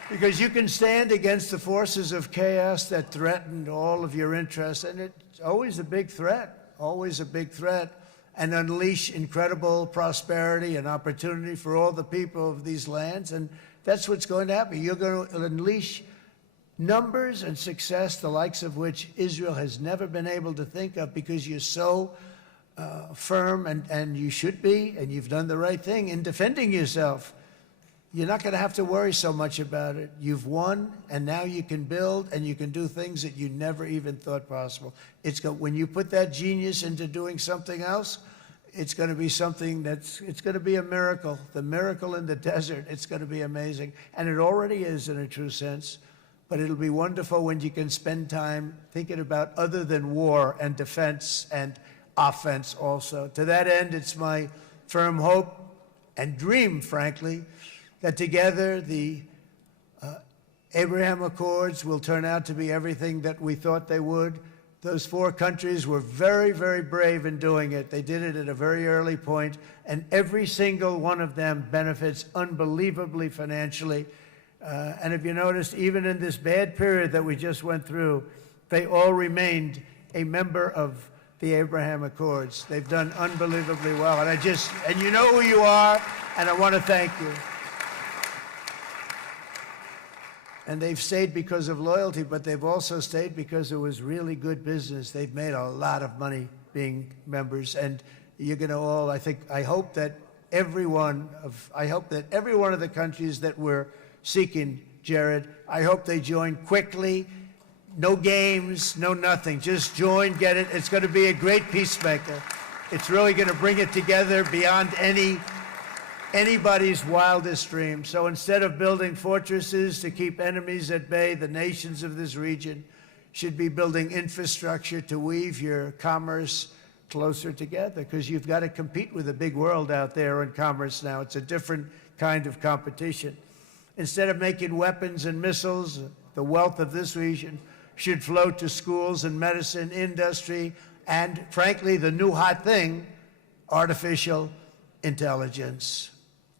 Because you can stand against the forces of chaos that threaten all of your interests, and it's always a big threat, and unleash incredible prosperity and opportunity for all the people of these lands, and that's what's going to happen. You're going to unleash numbers and success, the likes of which Israel has never been able to think of, because you're so firm, and you should be, and you've done the right thing in defending yourself. You're not going to have to worry so much about it. You've won, and now you can build, and you can do things that you never even thought possible. When you put that genius into doing something else, it's going to be something it's going to be a miracle. The miracle in the desert, it's going to be amazing. And it already is in a true sense. But it'll be wonderful when you can spend time thinking about other than war and defense and offense also. To that end, it's my firm hope and dream, frankly, that together the Abraham Accords will turn out to be everything that we thought they would. Those 4 countries were very, very brave in doing it. They did it at a very early point, and every single one of them benefits unbelievably financially. And if you noticed, even in this bad period that we just went through, they all remained a member of the Abraham Accords. They've done unbelievably well. And you know who you are, and I want to thank you. And they've stayed because of loyalty, but they've also stayed because it was really good business. They've made a lot of money being members, and you're going to all, I hope that every one of the countries that we're seeking, Jared, I hope they join quickly. No games, no nothing. Just join, get it. It's going to be a great peacemaker. It's really going to bring it together beyond anybody's wildest dream. So instead of building fortresses to keep enemies at bay, the nations of this region should be building infrastructure to weave your commerce closer together, because you've got to compete with the big world out there in commerce now. It's a different kind of competition. Instead of making weapons and missiles, the wealth of this region should flow to schools and medicine, industry, and frankly, the new hot thing, artificial intelligence.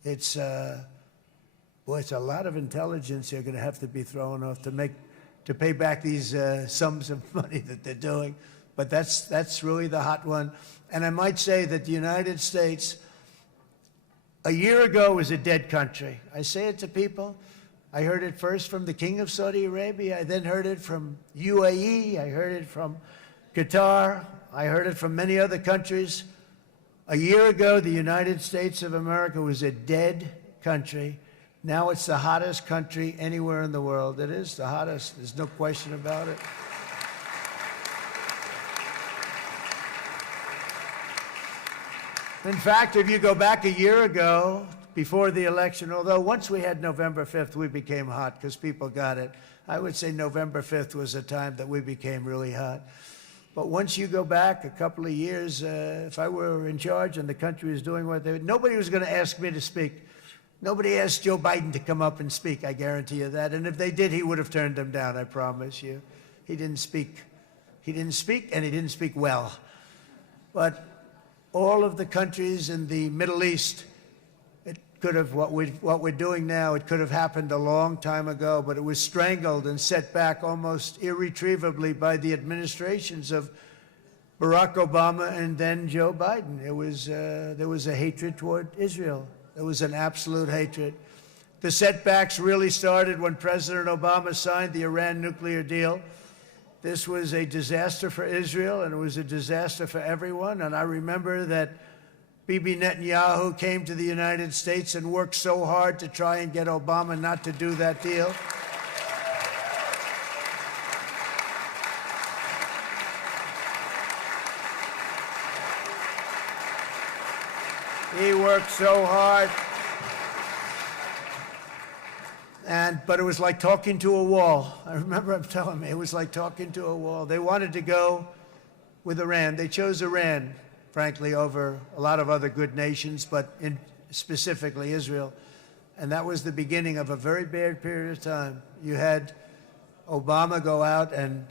It's a lot of intelligence you're going to have to be throwing off to pay back these sums of money that they're doing. But that's really the hot one. And I might say that the United States, a year ago, was a dead country. I say it to people. I heard it first from the King of Saudi Arabia. I then heard it from UAE. I heard it from Qatar. I heard it from many other countries. A year ago, the United States of America was a dead country. Now it's the hottest country anywhere in the world. It is the hottest. There's no question about it. In fact, if you go back a year ago, before the election, although once we had November 5th, we became hot because people got it. I would say November 5th was a time that we became really hot. But once you go back a couple of years, if I were in charge and the country was doing what they would, nobody was going to ask me to speak. Nobody asked Joe Biden to come up and speak, I guarantee you that. And if they did, he would have turned them down, I promise you. He didn't speak. He didn't speak, and he didn't speak well. But all of the countries in the Middle East, it could have, what we're doing now, it could have happened a long time ago, but it was strangled and set back almost irretrievably by the administrations of Barack Obama and then Joe Biden. There was a hatred toward Israel. There was an absolute hatred. The setbacks really started when President Obama signed the Iran nuclear deal. This was a disaster for Israel, and it was a disaster for everyone. And I remember that Bibi Netanyahu came to the United States and worked so hard to try and get Obama not to do that deal. He worked so hard. But it was like talking to a wall. I remember him telling me it was like talking to a wall. They wanted to go with Iran. They chose Iran, frankly, over a lot of other good nations, but specifically Israel. And that was the beginning of a very bad period of time. You had Obama go out, and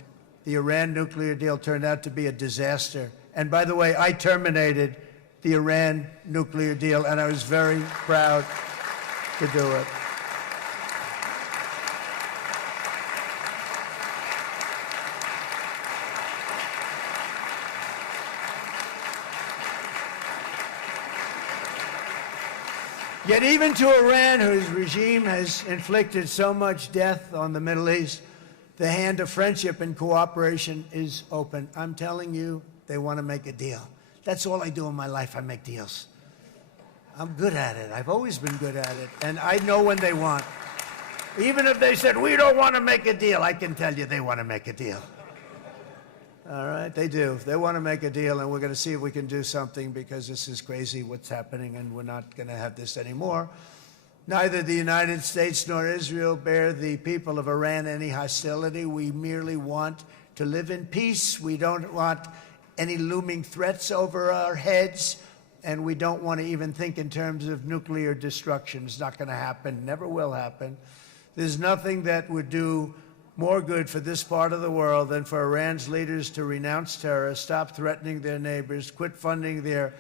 the Iran nuclear deal turned out to be a disaster. And by the way, I terminated the Iran nuclear deal, and I was very proud to do it. Yet even to Iran, whose regime has inflicted so much death on the Middle East, the hand of friendship and cooperation is open. I'm telling you, they want to make a deal. That's all I do in my life. I make deals. I'm good at it. I've always been good at it. And I know when they want. Even if they said, we don't want to make a deal, I can tell you they want to make a deal. All right, they do. They want to make a deal, and we're going to see if we can do something, because this is crazy what's happening, and we're not going to have this anymore. Neither the United States nor Israel bear the people of Iran any hostility. We merely want to live in peace. We don't want any looming threats over our heads, and we don't want to even think in terms of nuclear destruction. It's not going to happen, never will happen. There's nothing that would do more good for this part of the world than for Iran's leaders to renounce terror, stop threatening their neighbors, quit funding their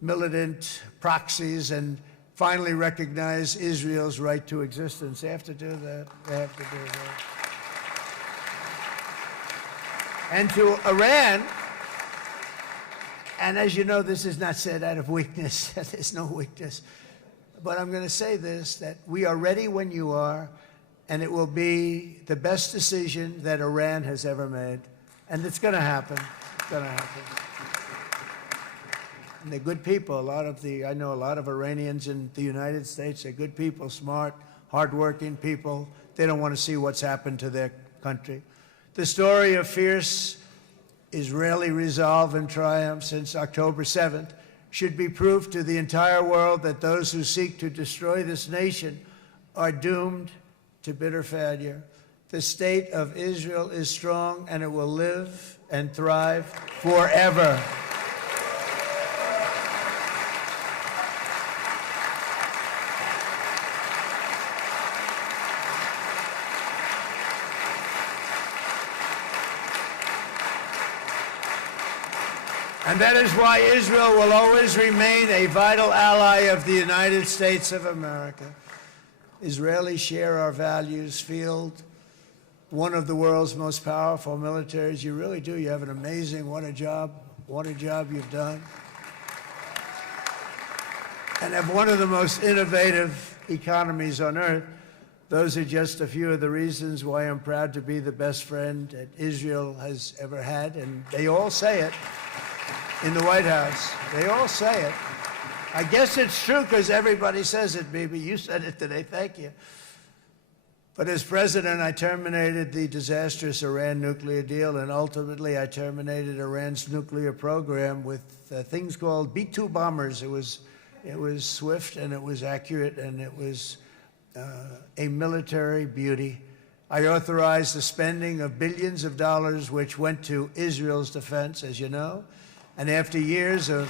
militant proxies, and finally recognize Israel's right to existence. They have to do that. They have to do that. And to Iran, and as you know, this is not said out of weakness. There's no weakness. But I'm going to say this, that we are ready when you are, and it will be the best decision that Iran has ever made. And it's going to happen. It's going to happen. And they're good people. I know a lot of Iranians in the United States. They're good people, smart, hardworking people. They don't want to see what's happened to their country. The story of fierce Israeli resolve and triumph since October 7th should be proof to the entire world that those who seek to destroy this nation are doomed to bitter failure. The state of Israel is strong, and it will live and thrive forever. And that is why Israel will always remain a vital ally of the United States of America. Israelis share our values, field one of the world's most powerful militaries. You really do. You have an amazing, what a job you've done. And have one of the most innovative economies on earth. Those are just a few of the reasons why I'm proud to be the best friend that Israel has ever had. And they all say it in the White House. They all say it. I guess it's true because everybody says it, baby. You said it today. Thank you. But as president, I terminated the disastrous Iran nuclear deal, and ultimately I terminated Iran's nuclear program with things called B-2 bombers. It was swift, and it was accurate, and it was a military beauty. I authorized the spending of billions of dollars, which went to Israel's defense, as you know. And after years of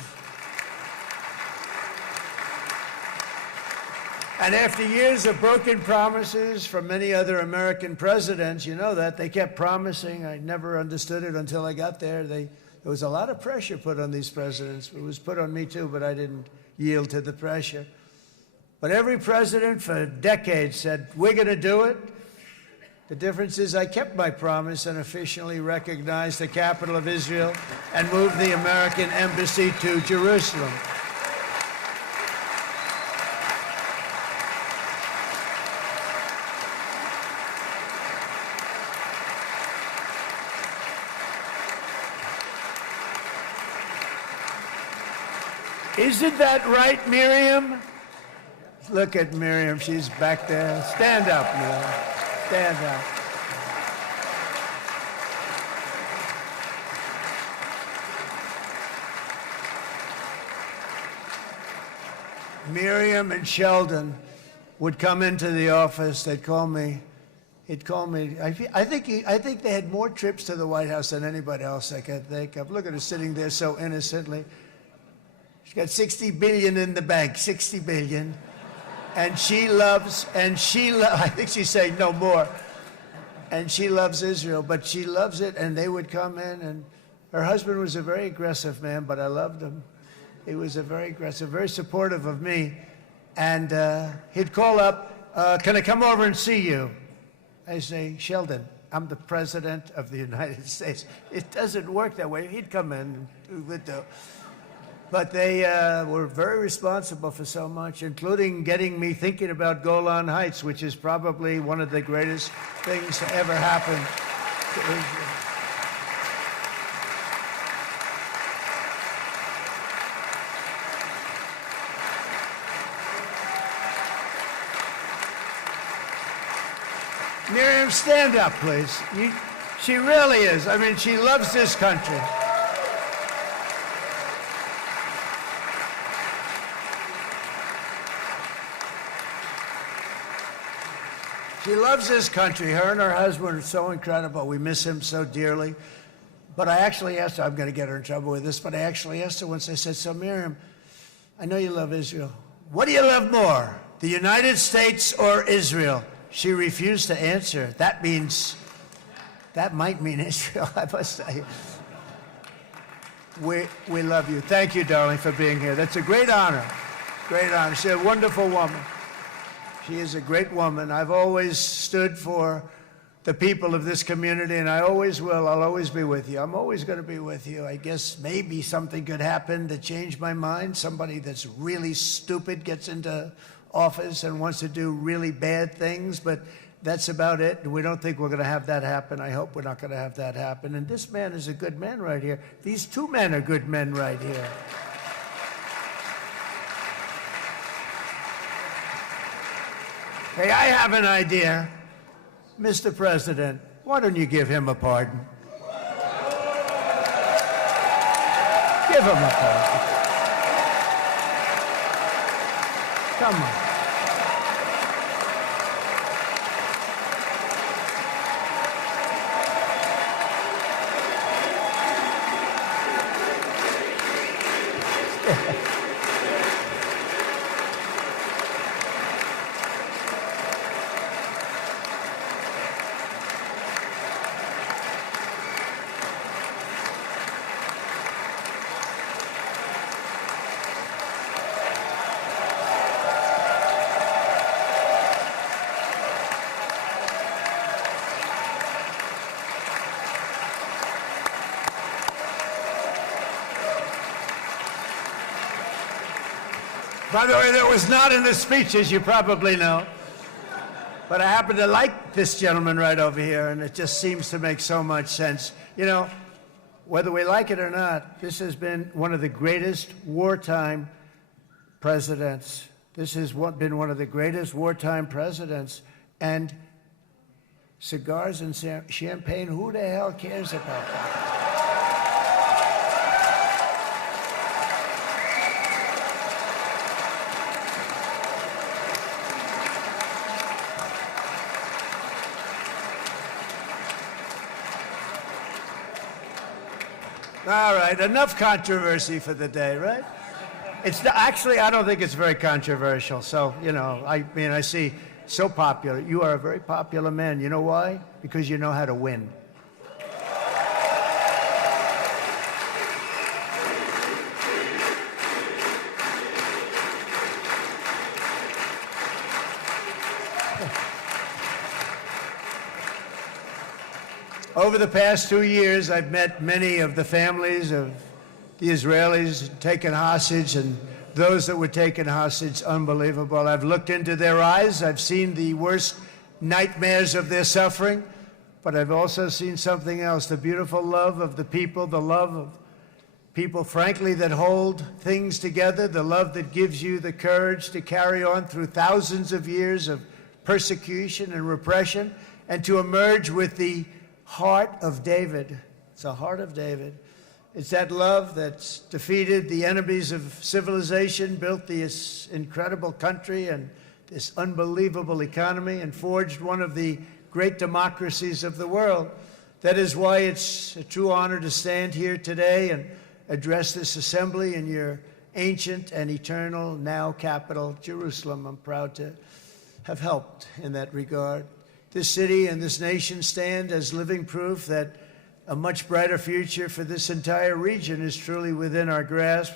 broken promises from many other American presidents, you know that, they kept promising. I never understood it until I got there. There was a lot of pressure put on these presidents. It was put on me too, but I didn't yield to the pressure. But every president for decades said, we're going to do it. The difference is I kept my promise and officially recognized the capital of Israel and moved the American embassy to Jerusalem. Isn't that right, Miriam? Look at Miriam. She's back there. Stand up, Miriam. Stand up. Miriam and Sheldon would come into the office. They'd call me. He'd call me. I think they had more trips to the White House than anybody else I could think of. Look at her sitting there so innocently. She's got $60 billion in the bank, $60 billion. And I think she's saying no more. And she loves Israel, but she loves it, and they would come in, and her husband was a very aggressive man, but I loved him. He was a very aggressive, very supportive of me. And he'd call up, can I come over and see you? I say, Sheldon, I'm the president of the United States. It doesn't work that way. He'd come in, and we'd do. But they were very responsible for so much, including getting me thinking about Golan Heights, which is probably one of the greatest things to ever happen to Israel. Miriam, stand up, please. She really is. I mean, she loves this country. She loves this country. Her and her husband are so incredible. We miss him so dearly. But I actually asked her, I'm going to get her in trouble with this, but I actually asked her once, I said, so Miriam, I know you love Israel. What do you love more, the United States or Israel? She refused to answer. That might mean Israel, I must say. We love you. Thank you, darling, for being here. That's a great honor. Great honor. She's a wonderful woman. She is a great woman. I've always stood for the people of this community, and I always will. I'll always be with you. I'm always going to be with you. I guess maybe something could happen to change my mind. Somebody that's really stupid gets into office and wants to do really bad things, but that's about it. We don't think we're going to have that happen. I hope we're not going to have that happen. And this man is a good man right here. These two men are good men right here. Hey, I have an idea. Mr. President, why don't you give him a pardon? Give him a pardon. Come on. By the way, that was not in the speech, as you probably know. But I happen to like this gentleman right over here, and it just seems to make so much sense. You know, whether we like it or not, this has been one of the greatest wartime presidents. This has been one of the greatest wartime presidents. And cigars and champagne, who the hell cares about that? All right, enough controversy for the day, right? Actually, I don't think it's very controversial. So, you know, I mean, I see so popular. You are a very popular man. You know why? Because you know how to win. Over the past 2 years, I've met many of the families of the Israelis taken hostage and those that were taken hostage. Unbelievable. I've looked into their eyes. I've seen the worst nightmares of their suffering, but I've also seen something else, the beautiful love of the people, the love of people, frankly, that hold things together, the love that gives you the courage to carry on through thousands of years of persecution and repression and to emerge with the heart of David. It's the heart of David. It's that love that's defeated the enemies of civilization, built this incredible country and this unbelievable economy, and forged one of the great democracies of the world. That is why it's a true honor to stand here today and address this assembly in your ancient and eternal now capital, Jerusalem. I'm proud to have helped in that regard. This city and this nation stand as living proof that a much brighter future for this entire region is truly within our grasp.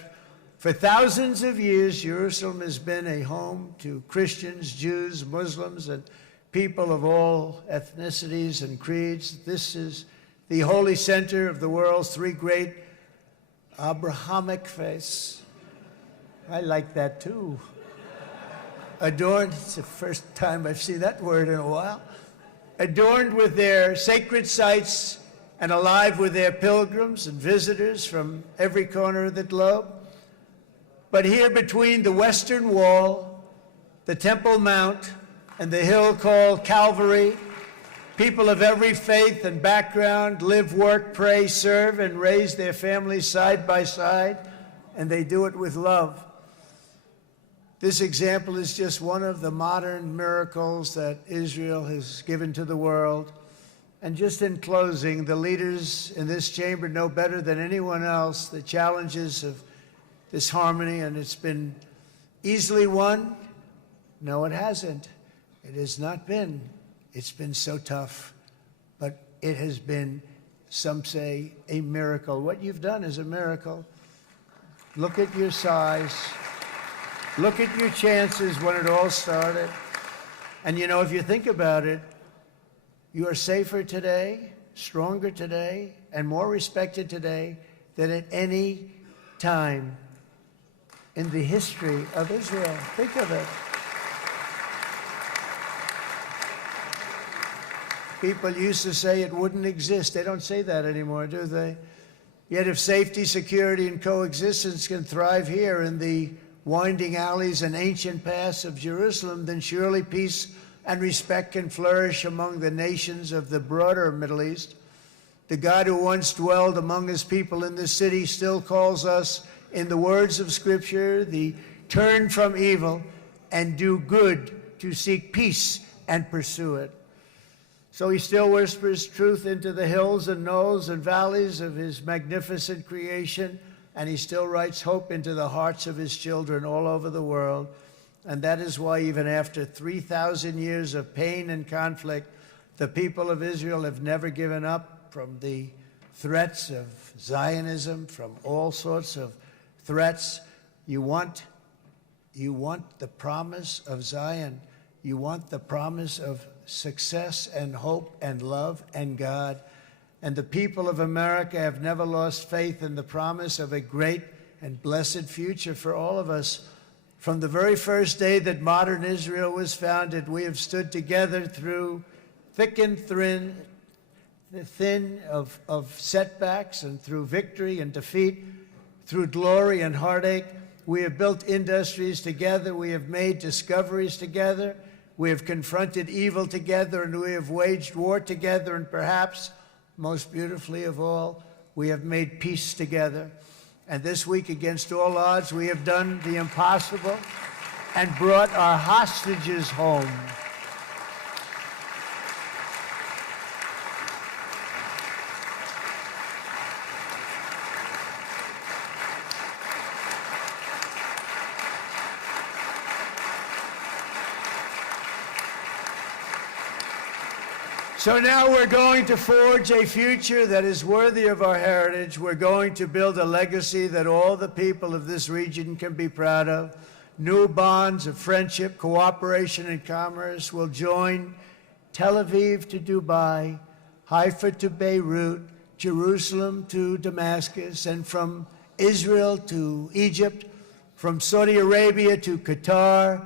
For thousands of years, Jerusalem has been a home to Christians, Jews, Muslims, and people of all ethnicities and creeds. This is the holy center of the world's three great Abrahamic faiths. I like that too. Adorned, it's the first time I've seen that word in a while. Adorned with their sacred sites and alive with their pilgrims and visitors from every corner of the globe. But here between the Western Wall, the Temple Mount, and the hill called Calvary, people of every faith and background live, work, pray, serve, and raise their families side by side, and they do it with love. This example is just one of the modern miracles that Israel has given to the world. And just in closing, the leaders in this chamber know better than anyone else the challenges of this harmony, and it's been easily won. No, it hasn't. It has not been. It's been so tough, but it has been, some say, a miracle. What you've done is a miracle. Look at your size. Look at your chances when it all started. And you know, if you think about it, you are safer today, stronger today, and more respected today than at any time in the history of Israel. Think of it. People used to say it wouldn't exist. They don't say that anymore, do they? Yet if safety, security, and coexistence can thrive here in the winding alleys and ancient paths of Jerusalem, then surely peace and respect can flourish among the nations of the broader Middle East. The God who once dwelled among his people in this city still calls us, in the words of Scripture, the turn from evil and do good, to seek peace and pursue it. So he still whispers truth into the hills and knolls and valleys of his magnificent creation, and he still writes hope into the hearts of his children all over the world. And that is why even after 3,000 years of pain and conflict, the people of Israel have never given up from the threats of Zionism, from all sorts of threats. You want the promise of Zion. You want the promise of success and hope and love and God. And the people of America have never lost faith in the promise of a great and blessed future for all of us. From the very first day that modern Israel was founded, we have stood together through thick and thin of setbacks, and through victory and defeat, through glory and heartache. We have built industries together. We have made discoveries together. We have confronted evil together, and we have waged war together. And perhaps, most beautifully of all, we have made peace together. And this week, against all odds, we have done the impossible and brought our hostages home. So now we're going to forge a future that is worthy of our heritage. We're going to build a legacy that all the people of this region can be proud of. New bonds of friendship, cooperation, and commerce will join Tel Aviv to Dubai, Haifa to Beirut, Jerusalem to Damascus, and from Israel to Egypt, from Saudi Arabia to Qatar,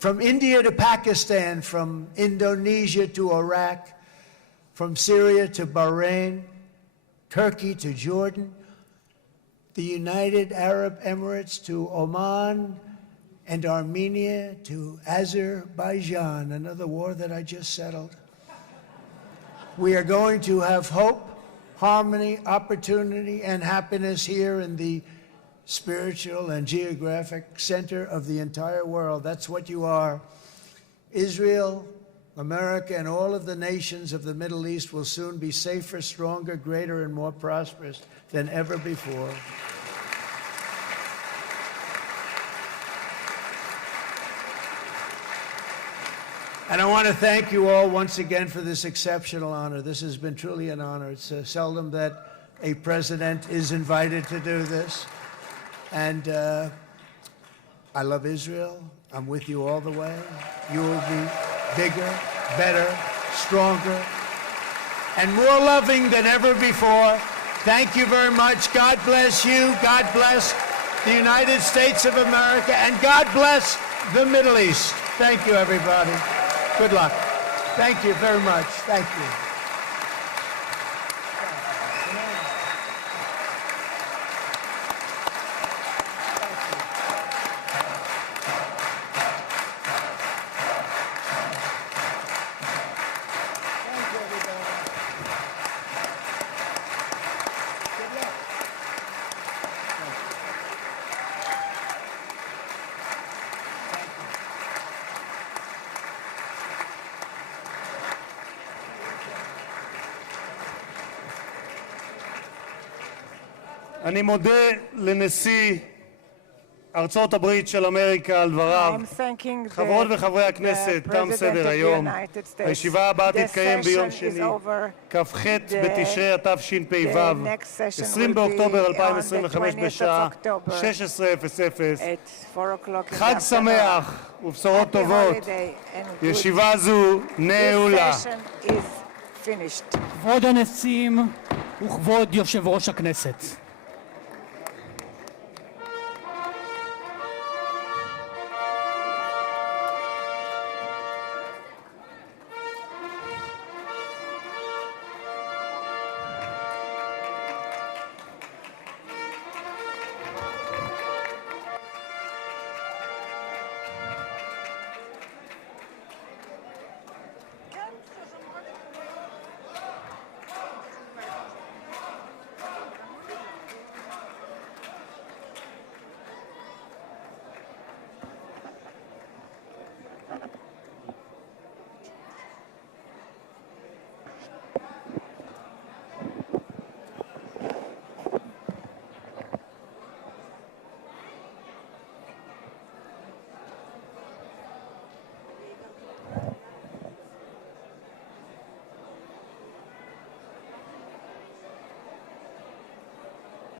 from India to Pakistan, from Indonesia to Iraq, from Syria to Bahrain, Turkey to Jordan, the United Arab Emirates to Oman, and Armenia to Azerbaijan, another war that I just settled. We are going to have hope, harmony, opportunity, and happiness here in the spiritual and geographic center of the entire world. That's what you are. Israel, America, and all of the nations of the Middle East will soon be safer, stronger, greater, and more prosperous than ever before. And I want to thank you all once again for this exceptional honor. This has been truly an honor. It's seldom that a president is invited to do this. And I love Israel. I'm with you all the way. You will be bigger, better, stronger, and more loving than ever before. Thank you very much. God bless you. God bless the United States of America. And God bless the Middle East. Thank you, everybody. Good luck. Thank you very much. Thank you. אני מודה לנשיא ארצות הברית של אמריקה על דבריו. חברות וחברי הכנסת, תם סדר היום. הישיבה הבאה תתקיים ביום שני, כ"ח בתשרי התשפ"ו, 20 באוקטובר 2025 בשעה 16:00. חג שמח ובשורות טובות. ישיבה זו נעולה. כבוד הנשיאים וכבוד יושב ראש הכנסת.